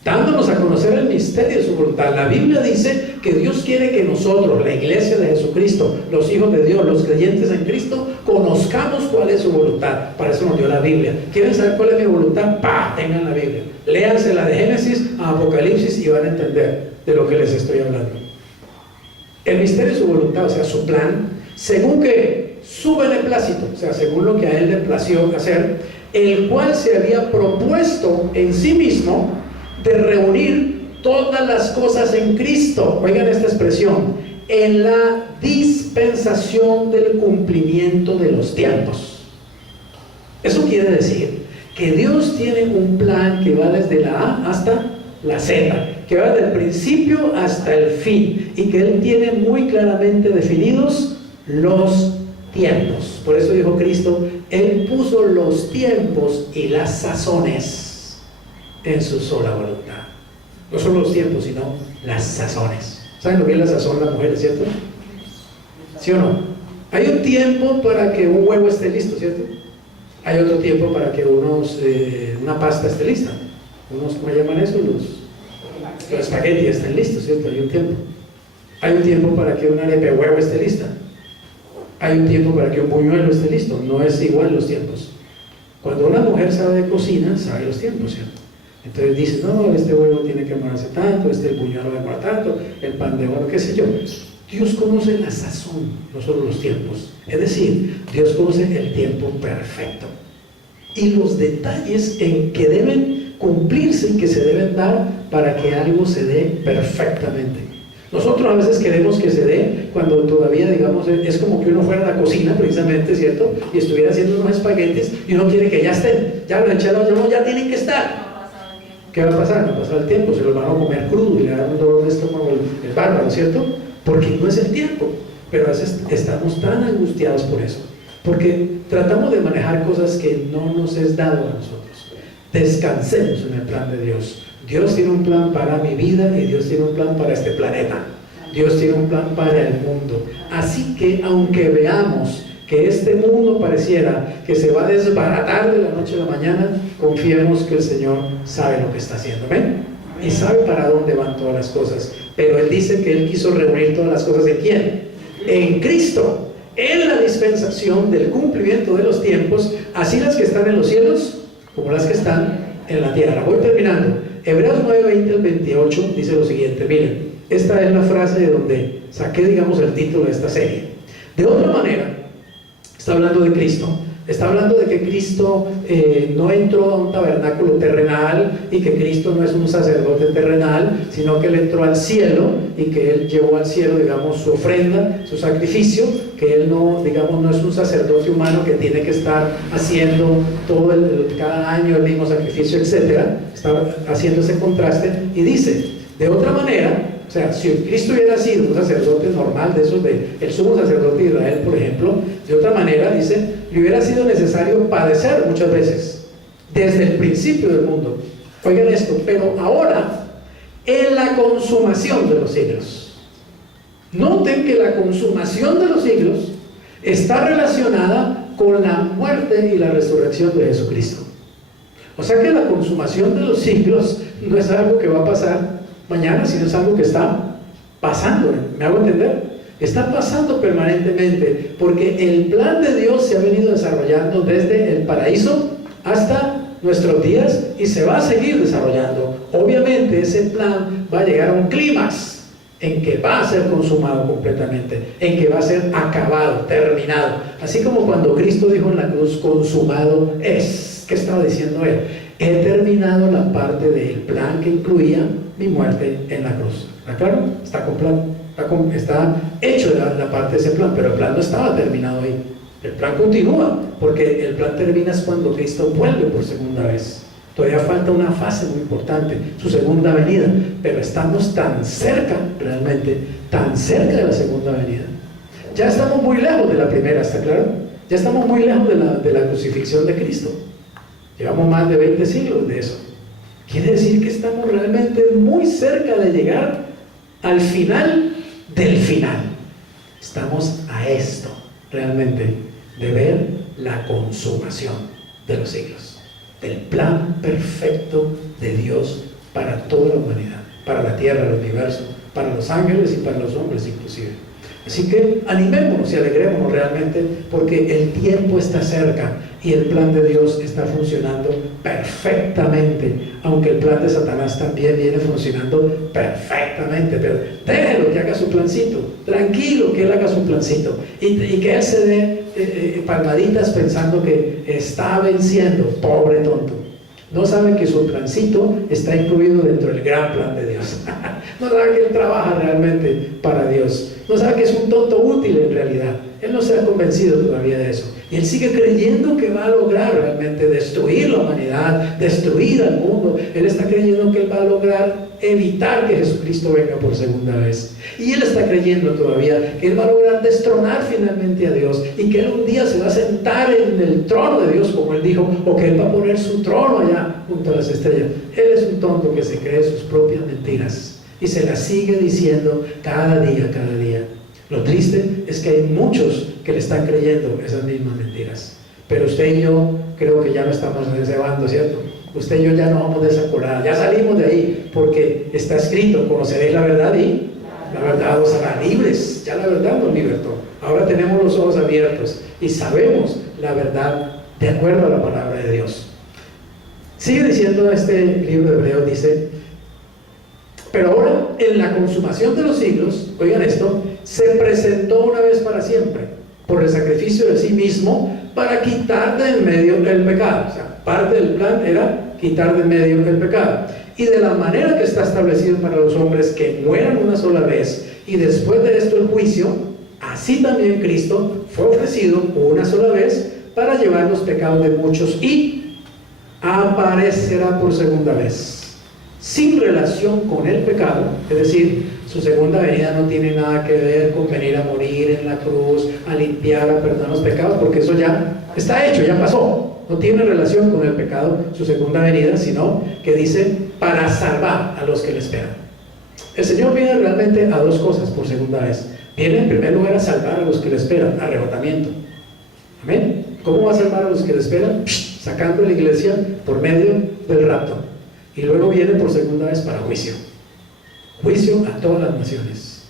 Dándonos a conocer el misterio de su voluntad. La Biblia dice que Dios quiere que nosotros, la iglesia de Jesucristo, los hijos de Dios, los creyentes en Cristo, conozcamos cuál es su voluntad. Para eso nos dio la Biblia. ¿Quieren saber cuál es mi voluntad? Tengan la Biblia. Léansela de Génesis a Apocalipsis y van a entender de lo que les estoy hablando. El misterio de su voluntad, o sea, su plan, según que su beneplácito, o sea, según lo que a Él le plació hacer, el cual se había propuesto en sí mismo de reunir todas las cosas en Cristo. Oigan esta expresión: en la dispensación del cumplimiento de los tiempos. Eso quiere decir que Dios tiene un plan que va desde la A hasta la Z, que va desde el principio hasta el fin, y que Él tiene muy claramente definidos los tiempos. Por eso dijo Cristo, Él puso los tiempos y las sazones en su sola voluntad. No solo los tiempos, sino las sazones. ¿Saben lo que es la sazón de las mujeres, cierto? ¿Sí o no? Hay un tiempo para que un huevo esté listo, ¿cierto? Hay otro tiempo para que una pasta esté lista. ¿Cómo llaman eso? Los espaguetis estén listos, ¿cierto? Hay un tiempo. Hay un tiempo para que una arepa de huevo esté lista. Hay un tiempo para que un buñuelo esté listo. No es igual los tiempos. Cuando una mujer sabe de cocina, sabe los tiempos, ¿cierto? Entonces dice, no, este huevo tiene que demorarse tanto, el buñuelo va a demorar tanto, el pan de oro, qué sé yo. Dios conoce la sazón, no solo los tiempos. Es decir, Dios conoce el tiempo perfecto y los detalles en que deben cumplirse y que se deben dar para que algo se dé perfectamente. Nosotros a veces queremos que se dé cuando todavía, digamos, es como que uno fuera a la cocina precisamente, ¿cierto? Y estuviera haciendo unos espaguetis y uno quiere que ya estén, ya lo echaron, no, ya tienen que estar. ¿Qué va a pasar? Va a pasar el tiempo, se los van a comer crudo y le dan un dolor de estómago el bárbaro, ¿cierto? Porque no es el tiempo. Pero a veces estamos tan angustiados por eso, porque tratamos de manejar cosas que no nos es dado a nosotros. Descansemos en el plan de Dios. Dios tiene un plan para mi vida y Dios tiene un plan para este planeta. Dios tiene un plan para el mundo. Así que aunque veamos que este mundo pareciera que se va a desbaratar de la noche a la mañana, confiemos que el Señor sabe lo que está haciendo. ¿Ven? Y sabe para dónde van todas las cosas. Pero Él dice que Él quiso reunir todas las cosas ¿en quién? En Cristo, en la dispensación del cumplimiento de los tiempos, así las que están en los cielos como las que están en la tierra. Voy terminando. Hebreos 9, 20 al 28 dice lo siguiente, miren, esta es la frase de donde saqué, digamos, el título de esta serie. De otra manera, está hablando de Cristo. Está hablando de que Cristo no entró a un tabernáculo terrenal y que Cristo no es un sacerdote terrenal, sino que Él entró al cielo y que Él llevó al cielo, digamos, su ofrenda, su sacrificio, que Él no, digamos, no es un sacerdote humano que tiene que estar haciendo cada año el mismo sacrificio, etc. Está haciendo ese contraste y dice, de otra manera, o sea, si Cristo hubiera sido un sacerdote normal, de esos el sumo sacerdote de Israel, por ejemplo, de otra manera, dice, le hubiera sido necesario padecer muchas veces, desde el principio del mundo. Oigan esto, pero ahora, en la consumación de los siglos. Noten que la consumación de los siglos está relacionada con la muerte y la resurrección de Jesucristo. O sea que la consumación de los siglos no es algo que va a pasar mañana, sino es algo que está pasando. ¿Me hago entender? Está pasando permanentemente, porque el plan de Dios se ha venido desarrollando desde el paraíso hasta nuestros días y se va a seguir desarrollando. Obviamente ese plan va a llegar a un clímax en que va a ser consumado completamente, en que va a ser acabado, terminado. Así como cuando Cristo dijo en la cruz, consumado es. ¿Qué estaba diciendo Él? He terminado la parte del plan que incluía mi muerte en la cruz. ¿Está claro? Está completo. Está hecho la parte de ese plan, pero el plan no estaba terminado ahí. El plan continúa, porque el plan termina cuando Cristo vuelve por segunda vez. Todavía falta una fase muy importante, su segunda venida, pero estamos tan cerca, realmente, tan cerca de la segunda venida. Ya estamos muy lejos de la primera, ¿está claro? Ya estamos muy lejos de la crucifixión de Cristo. Llevamos más de 20 siglos de eso. Quiere decir que estamos realmente muy cerca de llegar al final del final. Estamos a esto, realmente, de ver la consumación de los siglos, del plan perfecto de Dios para toda la humanidad, para la tierra, el universo, para los ángeles y para los hombres inclusive. Así que animémonos y alegrémonos realmente, porque el tiempo está cerca y el plan de Dios está funcionando perfectamente, aunque el plan de Satanás también viene funcionando perfectamente. Pero déjelo que haga su plancito, tranquilo que él haga su plancito, y que él se dé palmaditas pensando que está venciendo. Pobre tonto, no sabe que su plancito está incluido dentro del gran plan de Dios. No sabe que él trabaja realmente para Dios, no sabe que es un tonto útil en realidad. Él no se ha convencido todavía de eso, y él sigue creyendo que va a lograr realmente destruir la humanidad, destruir al mundo. Él está creyendo que él va a lograr evitar que Jesucristo venga por segunda vez, y él está creyendo todavía que él va a lograr destronar finalmente a Dios, y que él un día se va a sentar en el trono de Dios, como él dijo, o que él va a poner su trono allá junto a las estrellas. Él es un tonto que se cree sus propias mentiras y se las sigue diciendo cada día, cada día. Lo triste es que hay muchos que le están creyendo esas mismas mentiras, pero usted y yo creo que ya no estamos cebando, ¿cierto? Usted y yo ya no vamos de esa colada, ya salimos de ahí, porque está escrito, conoceréis la verdad y la verdad os hará libres. Ya la verdad nos libertó, ahora tenemos los ojos abiertos y sabemos la verdad de acuerdo a la palabra de Dios. Sigue diciendo este libro de Hebreos, dice: pero ahora, en la consumación de los siglos, oigan esto, se presentó una vez para siempre, por el sacrificio de sí mismo, para quitar de en medio el pecado. O sea, parte del plan era quitar de en medio el pecado. Y de la manera que está establecido para los hombres que mueran una sola vez, y después de esto el juicio, así también Cristo fue ofrecido una sola vez para llevar los pecados de muchos, y aparecerá por segunda vez, sin relación con el pecado. Es decir, su segunda venida no tiene nada que ver con venir a morir en la cruz, a limpiar, a perdonar los pecados, porque eso ya está hecho, ya pasó. No tiene relación con el pecado su segunda venida, sino que dice para salvar a los que le esperan. El Señor viene realmente a dos cosas por segunda vez. Viene en primer lugar a salvar a los que le esperan, arrebatamiento. Amén. ¿Cómo va a salvar a los que le esperan? Sacando la iglesia por medio del rapto. Y luego viene por segunda vez para juicio. Juicio a todas las naciones.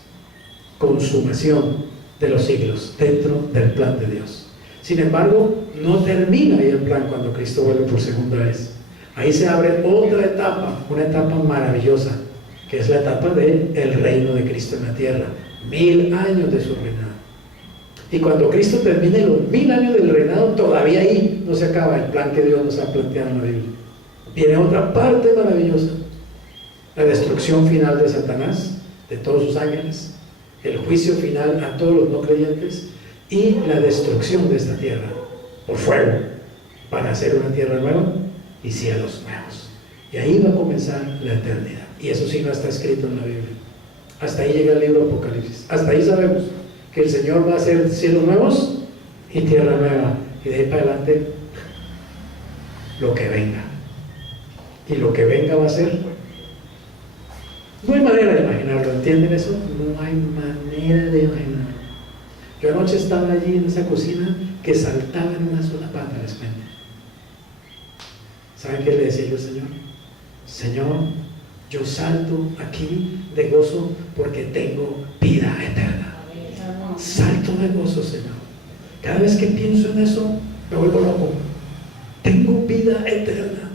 Consumación de los siglos dentro del plan de Dios. Sin embargo, no termina ahí el plan cuando Cristo vuelve por segunda vez. Ahí se abre otra etapa, una etapa maravillosa, que es la etapa del reino de Cristo en la tierra, 1000 años de su reinado. Y cuando Cristo termine los 1000 años del reinado, todavía ahí no se acaba el plan que Dios nos ha planteado en la Biblia. Viene otra parte maravillosa: la destrucción final de Satanás, de todos sus ángeles, el juicio final a todos los no creyentes y la destrucción de esta tierra por fuego, para hacer una tierra nueva y cielos nuevos. Y ahí va a comenzar la eternidad. Y eso sí no está escrito en la Biblia. Hasta ahí llega el libro de Apocalipsis. Hasta ahí sabemos que el Señor va a hacer cielos nuevos y tierra nueva. Y de ahí para adelante, lo que venga. Y lo que venga va a ser. No hay manera de imaginarlo, ¿entienden eso? No hay manera de imaginarlo. Yo anoche estaba allí en esa cocina que saltaba en una sola pata, les cuento. ¿Saben qué le decía yo al Señor? Señor, yo salto aquí de gozo porque tengo vida eterna. Salto de gozo, Señor. Cada vez que pienso en eso, me vuelvo loco. Tengo vida eterna.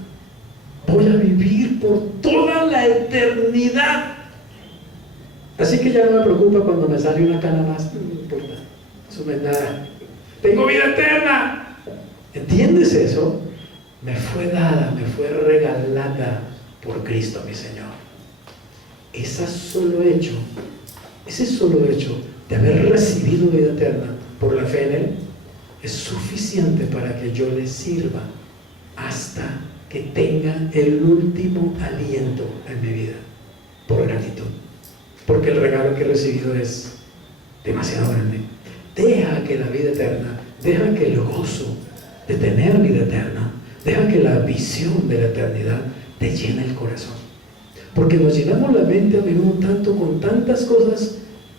Voy a vivir por toda la eternidad. Así que ya no me preocupa cuando me sale una cana más. No importa, eso no es nada. Tengo vida eterna. ¿Entiendes eso? Me fue dada, me fue regalada por Cristo mi Señor. Ese solo hecho de haber recibido vida eterna por la fe en Él es suficiente para que yo le sirva hasta que tenga el último aliento en mi vida, por gratitud, porque el regalo que he recibido es demasiado grande. Deja que la vida eterna, deja que el gozo de tener vida eterna, deja que la visión de la eternidad te llene el corazón, porque nos llenamos la mente a menudo tanto con tantas cosas,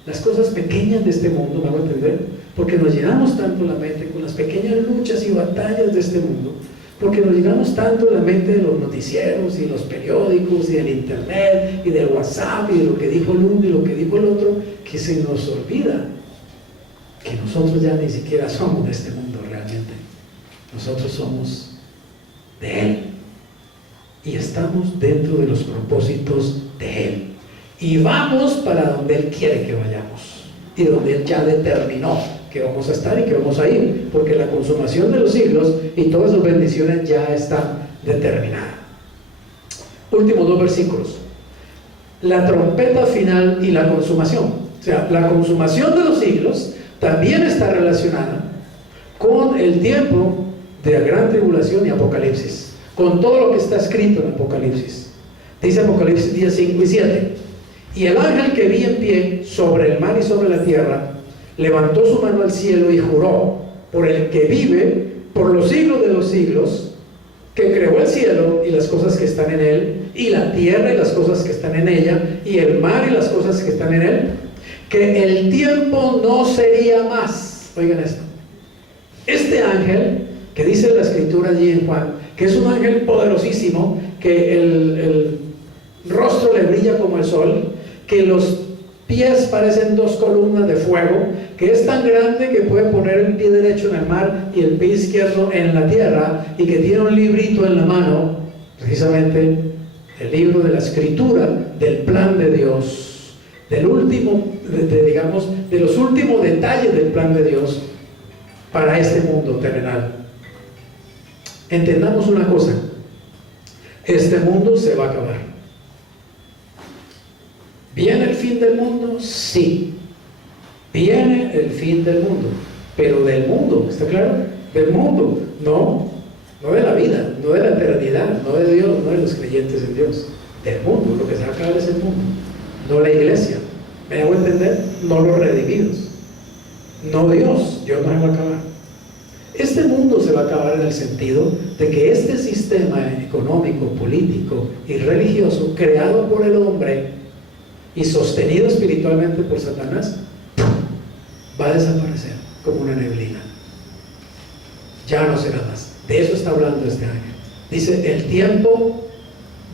las cosas pequeñas de este mundo, ¿me hago entender? Porque nos llenamos tanto la mente con las pequeñas luchas y batallas de este mundo, porque nos llenamos tanto la mente de los noticieros y los periódicos y del internet y del WhatsApp y de lo que dijo el uno y lo que dijo el otro, que se nos olvida que nosotros ya ni siquiera somos de este mundo realmente. Nosotros somos de Él y estamos dentro de los propósitos de Él y vamos para donde Él quiere que vayamos y donde Él ya determinó que vamos a estar y que vamos a ir, porque la consumación de los siglos y todas sus bendiciones ya está determinada. Últimos 2 versículos: la trompeta final y la consumación. O sea, la consumación de los siglos también está relacionada con el tiempo de la gran tribulación y Apocalipsis, con todo lo que está escrito en Apocalipsis. Dice Apocalipsis 10, 5 y 7: y el ángel que vi en pie sobre el mar y sobre la tierra levantó su mano al cielo y juró por el que vive por los siglos de los siglos, que creó el cielo y las cosas que están en él, y la tierra y las cosas que están en ella, y el mar y las cosas que están en él, que el tiempo no sería más. Oigan esto: este ángel que dice la escritura allí en Juan, que es un ángel poderosísimo, que el rostro le brilla como el sol, que los pies parecen 2 columnas de fuego, que es tan grande que puede poner el pie derecho en el mar y el pie izquierdo en la tierra, y que tiene un librito en la mano, precisamente el libro de la escritura del plan de Dios, del último, digamos, de los últimos detalles del plan de Dios para este mundo terrenal. Entendamos una cosa: este mundo se va a acabar. ¿Viene el fin del mundo? Sí, viene el fin del mundo, pero del mundo, ¿está claro? Del mundo, no de la vida, no de la eternidad, no de Dios, no de los creyentes en Dios. Del mundo, lo que se va a acabar es el mundo, no la iglesia. ¿Me hago entender? No los redimidos, no Dios. Dios no se va a acabar. Este mundo se va a acabar en el sentido de que este sistema económico, político y religioso creado por el hombre y sostenido espiritualmente por Satanás va a desaparecer como una neblina. Ya no será más. De eso está hablando este ángel. Dice: el tiempo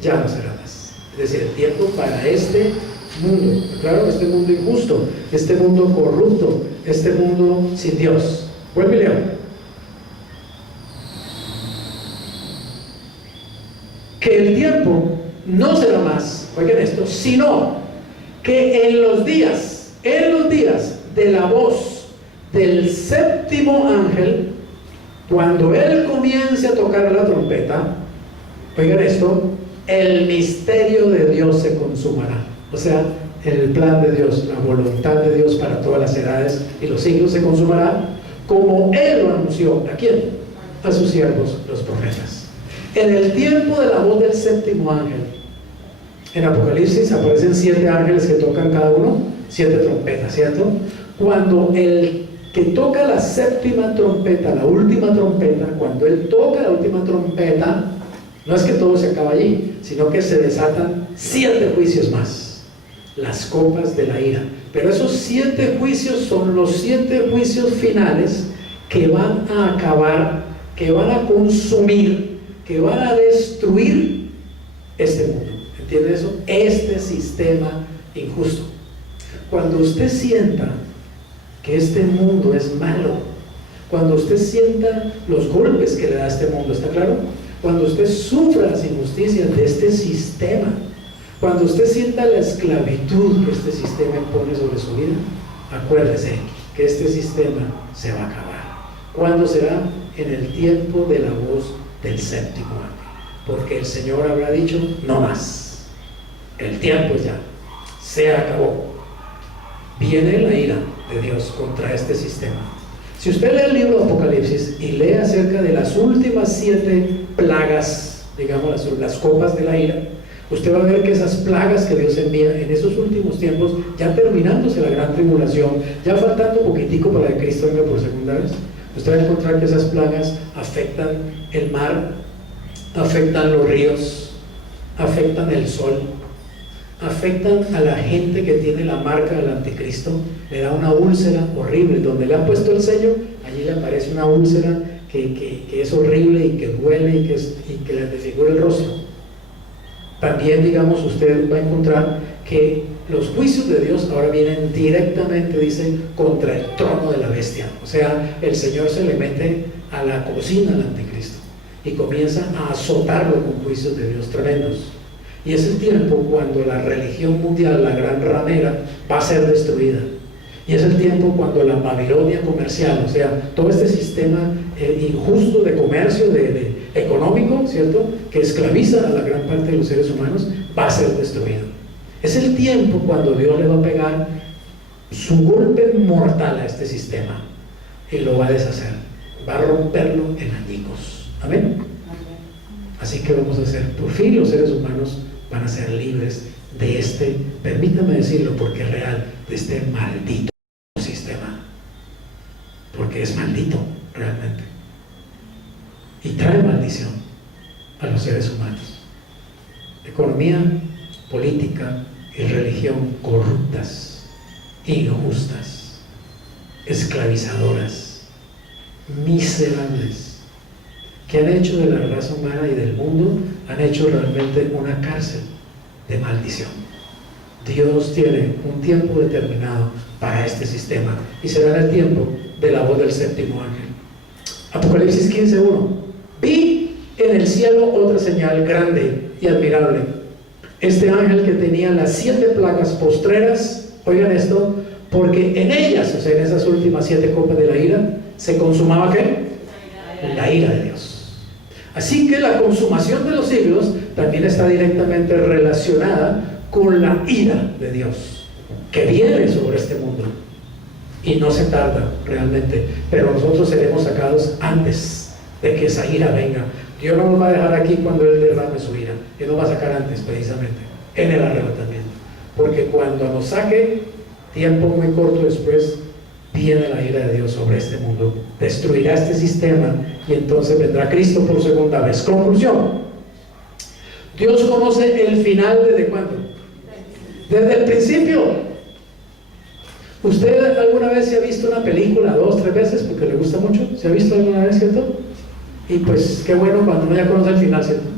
ya no será más. Es decir, el tiempo para este mundo, claro, este mundo injusto, este mundo corrupto, este mundo sin Dios. Vuelve y leo: que el tiempo no será más. oigan esto, sino que en los días de la voz del séptimo ángel, cuando él comience a tocar la trompeta, oigan esto, el misterio de Dios se consumará. O sea, el plan de Dios, la voluntad de Dios para todas las edades y los siglos se consumará, como él lo anunció. ¿A quién? A sus siervos, los profetas. En el tiempo de la voz del séptimo ángel, en Apocalipsis aparecen 7 ángeles que tocan cada uno 7 trompetas, ¿cierto? Cuando el que toca la séptima trompeta, la última trompeta, cuando él toca la última trompeta, no es que todo se acaba allí, sino que se desatan 7 juicios más, las copas de la ira. Pero esos 7 juicios son los 7 juicios finales que van a acabar, que van a consumir, que van a destruir este mundo. ¿Entiende eso? Este sistema injusto. Cuando usted sienta que este mundo es malo, cuando usted sienta los golpes que le da este mundo, ¿está claro? Cuando usted sufra las injusticias de este sistema, cuando usted sienta la esclavitud que este sistema impone sobre su vida, acuérdese que este sistema se va a acabar. ¿Cuándo será? En el tiempo de la voz del séptimo ángel, porque el Señor habrá dicho: no más. El tiempo ya se acabó. Viene la ira de Dios contra este sistema. Si usted lee el libro de Apocalipsis y lee acerca de las últimas 7 plagas, digamos las copas de la ira, usted va a ver que esas plagas que Dios envía en esos últimos tiempos, ya terminándose la gran tribulación, ya faltando poquitico para que Cristo venga por segunda vez, usted va a encontrar que esas plagas afectan el mar, afectan los ríos, afectan el sol, afectan a la gente que tiene la marca del anticristo. Le da una úlcera horrible, donde le han puesto el sello, allí le aparece una úlcera que es horrible y que duele y que le desfigura el rostro. También, digamos, usted va a encontrar que los juicios de Dios ahora vienen directamente, dice, contra el trono de la bestia. O sea, el Señor se le mete a la cocina al anticristo y comienza a azotarlo con juicios de Dios tremendos. Y es el tiempo cuando la religión mundial, la gran ramera, va a ser destruida. Y es el tiempo cuando la Babilonia comercial, o sea, todo este sistema injusto de comercio, económico, ¿cierto?, que esclaviza a la gran parte de los seres humanos, va a ser destruido. Es el tiempo cuando Dios le va a pegar su golpe mortal a este sistema y lo va a deshacer, va a romperlo en añicos. Amén. Así que vamos a hacer, por fin los seres humanos van a ser libres de este, permítame decirlo porque es real, de este maldito sistema, porque es maldito realmente y trae maldición a los seres humanos. Economía, política y religión corruptas, injustas, esclavizadoras, miserables, que han hecho de la raza humana y del mundo, han hecho realmente una cárcel de maldición. Dios tiene un tiempo determinado para este sistema y será en el tiempo de la voz del séptimo ángel. Apocalipsis 15:1. Vi en el cielo otra señal grande y admirable. Este ángel que tenía las 7 plagas postreras, oigan esto, porque en ellas, o sea, en esas últimas 7 copas de la ira, se consumaba ¿qué? La ira de Dios. Así que la consumación de los siglos también está directamente relacionada con la ira de Dios que viene sobre este mundo y no se tarda realmente, pero nosotros seremos sacados antes de que esa ira venga. Dios no nos va a dejar aquí cuando Él derrame su ira, Él nos va a sacar antes, precisamente en el arrebatamiento, porque cuando nos saque, tiempo muy corto después, viene la ira de Dios sobre este mundo, destruirá este sistema y entonces vendrá Cristo por segunda vez. Conclusión: Dios conoce el final. ¿Desde cuándo? Desde el principio. ¿Usted alguna vez se ha visto una película 2, 3 veces porque le gusta mucho? ¿Se ha visto alguna vez, cierto? Y pues qué bueno cuando uno ya conoce el final, ¿cierto?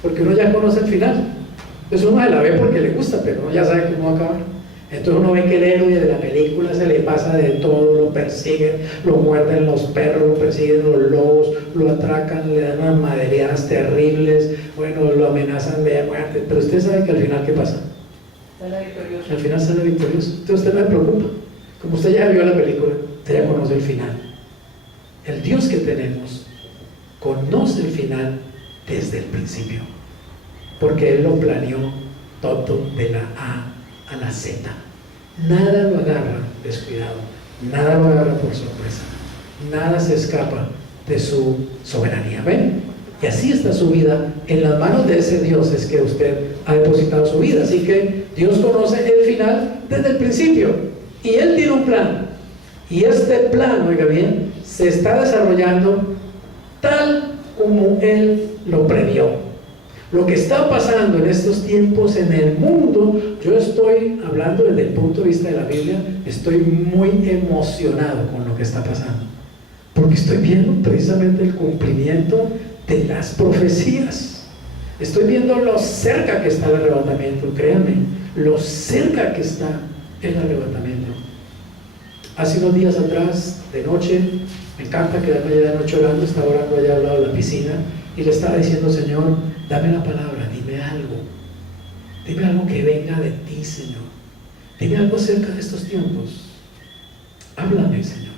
Porque uno ya conoce el final. Entonces uno se la ve porque le gusta, pero uno ya sabe cómo va a acabar. Entonces uno ve que el héroe de la película se le pasa de todo, lo persiguen, lo muerden los perros, lo persiguen los lobos, lo atracan, le dan unas madreadas terribles, bueno, lo amenazan de muerte, pero usted sabe que al final ¿qué pasa? Sale victorioso. Al final sale victorioso. Entonces usted no se preocupa, como usted ya vio la película, usted ya conoce el final. El Dios que tenemos conoce el final desde el principio, porque Él lo planeó todo de la A a la Z. Nada lo agarra descuidado, nada lo agarra por sorpresa, nada se escapa de su soberanía. ¿Ven? Y así está su vida, en las manos de ese Dios es que usted ha depositado su vida. Así que Dios conoce el final desde el principio y Él tiene un plan, y este plan, oiga bien, se está desarrollando tal como Él lo previó. Lo que está pasando en estos tiempos en el mundo, yo estoy hablando desde el punto de vista de la Biblia, estoy muy emocionado con lo que está pasando, porque estoy viendo precisamente el cumplimiento de las profecías. Estoy viendo lo cerca que está el arrebatamiento, créanme, lo cerca que está el arrebatamiento. Hace unos días atrás, de noche, me encanta quedarme allá de noche orando, estaba orando allá al lado de la piscina y le estaba diciendo: Señor, dame la palabra, dime algo que venga de ti, Señor, dime algo acerca de estos tiempos, háblame, Señor.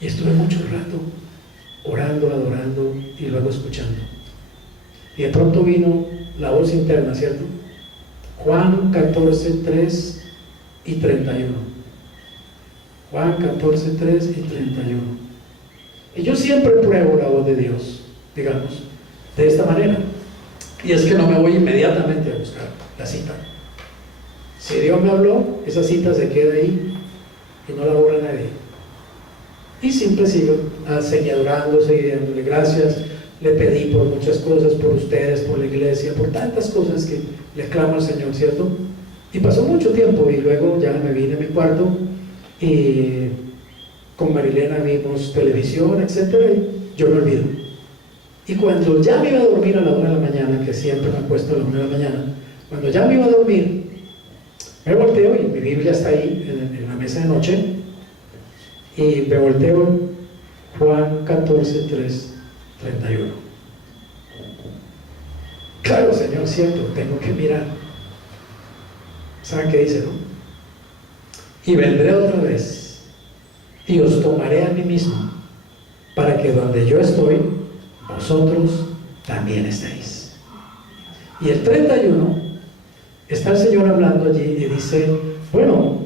Y estuve mucho rato orando, adorando y luego escuchando, y de pronto vino la voz interna, ¿cierto? Juan 14, 3 y 31. Juan 14, 3 y 31. Y yo siempre pruebo la voz de Dios, digamos, de esta manera. Y es que no me voy inmediatamente a buscar la cita. Si Dios me habló, esa cita se queda ahí y no la borra nadie. Y siempre sigo adorando, dándole gracias. Le pedí por muchas cosas, por ustedes, por la iglesia, por tantas cosas que le clamo al Señor, ¿cierto? Y pasó mucho tiempo y luego ya me vine a mi cuarto y con Marilena vimos televisión, etcétera, y yo me olvido. Y cuando ya me iba a dormir a la 1 de la mañana, que siempre me acuesto a la 1 de la mañana, cuando ya me iba a dormir, me volteo y mi Biblia está ahí en la mesa de noche, y me volteo, Juan 14, 3, 31. Claro, Señor, cierto, tengo que mirar. ¿Saben qué dice, no? Y vendré otra vez y os tomaré a mí mismo, para que donde yo estoy, vosotros también estéis. Y el 31 está el Señor hablando allí y dice: bueno,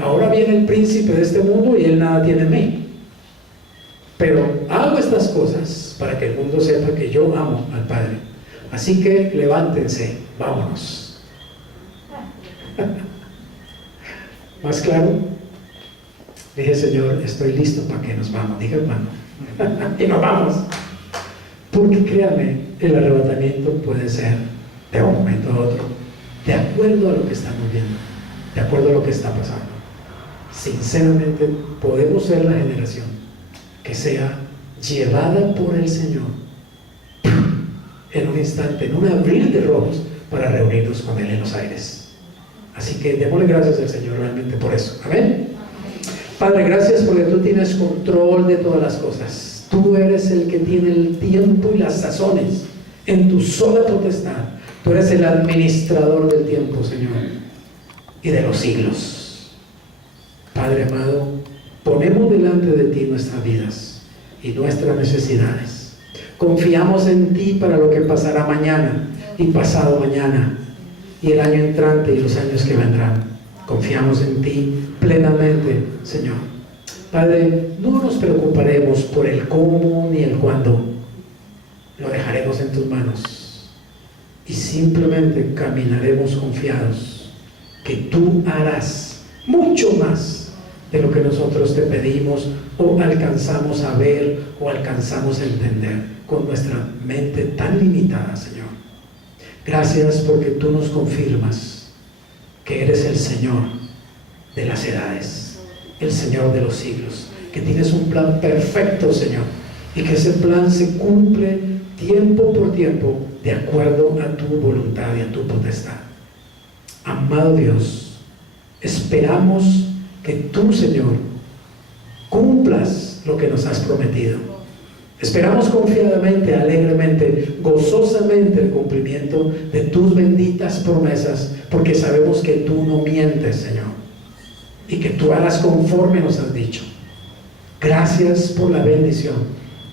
ahora viene el príncipe de este mundo y él nada tiene en mí, pero hago estas cosas para que el mundo sepa que yo amo al Padre. Así que levántense, vámonos. ¿Más claro? Dije: Señor, estoy listo para que nos vamos. Diga, hermano. Y nos vamos. Porque créanme, el arrebatamiento puede ser de un momento a otro, de acuerdo a lo que estamos viendo, de acuerdo a lo que está pasando. Sinceramente, podemos ser la generación que sea llevada por el Señor en un instante, en un abrir de ojos, para reunirnos con Él en los aires. Así que démosle gracias al Señor realmente por eso. Amén. Padre, gracias porque tú tienes control de todas las cosas. Tú eres el que tiene el tiempo y las sazones en tu sola potestad. Tú eres el administrador del tiempo, Señor, y de los siglos. Padre amado, ponemos delante de ti nuestras vidas y nuestras necesidades. Confiamos en ti para lo que pasará mañana y pasado mañana y el año entrante y los años que vendrán. Confiamos en ti plenamente, Señor. Padre, no nos preocuparemos por el cómo ni el cuándo. Lo dejaremos en tus manos y simplemente caminaremos confiados que tú harás mucho más de lo que nosotros te pedimos o alcanzamos a ver o alcanzamos a entender con nuestra mente tan limitada, Señor. Gracias porque tú nos confirmas que eres el Señor de las edades, el Señor de los siglos, que tienes un plan perfecto, Señor, y que ese plan se cumple tiempo por tiempo de acuerdo a tu voluntad y a tu potestad. Amado Dios, Esperamos que tú, Señor, cumplas lo que nos has prometido. Esperamos confiadamente, alegremente, gozosamente el cumplimiento de tus benditas promesas, porque sabemos que tú no mientes, Señor, y que tú harás conforme nos has dicho. Gracias por la bendición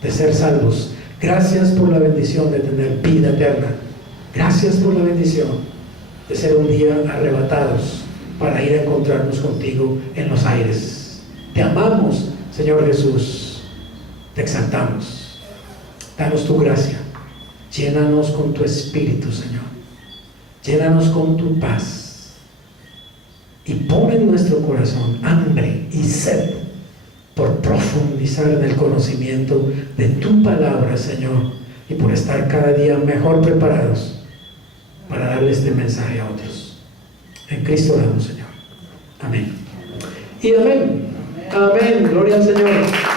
de ser salvos. Gracias por la bendición de tener vida eterna. Gracias por la bendición de ser un día arrebatados para ir a encontrarnos contigo en los aires. Te amamos, Señor Jesús. Te exaltamos. Danos tu gracia. Llénanos con tu Espíritu, Señor. Llénanos con tu paz. Y pon en nuestro corazón hambre y sed por profundizar en el conocimiento de tu palabra, Señor, y por estar cada día mejor preparados para darle este mensaje a otros. En Cristo oramos, Señor. Amén. Y amén. Amén. Gloria al Señor.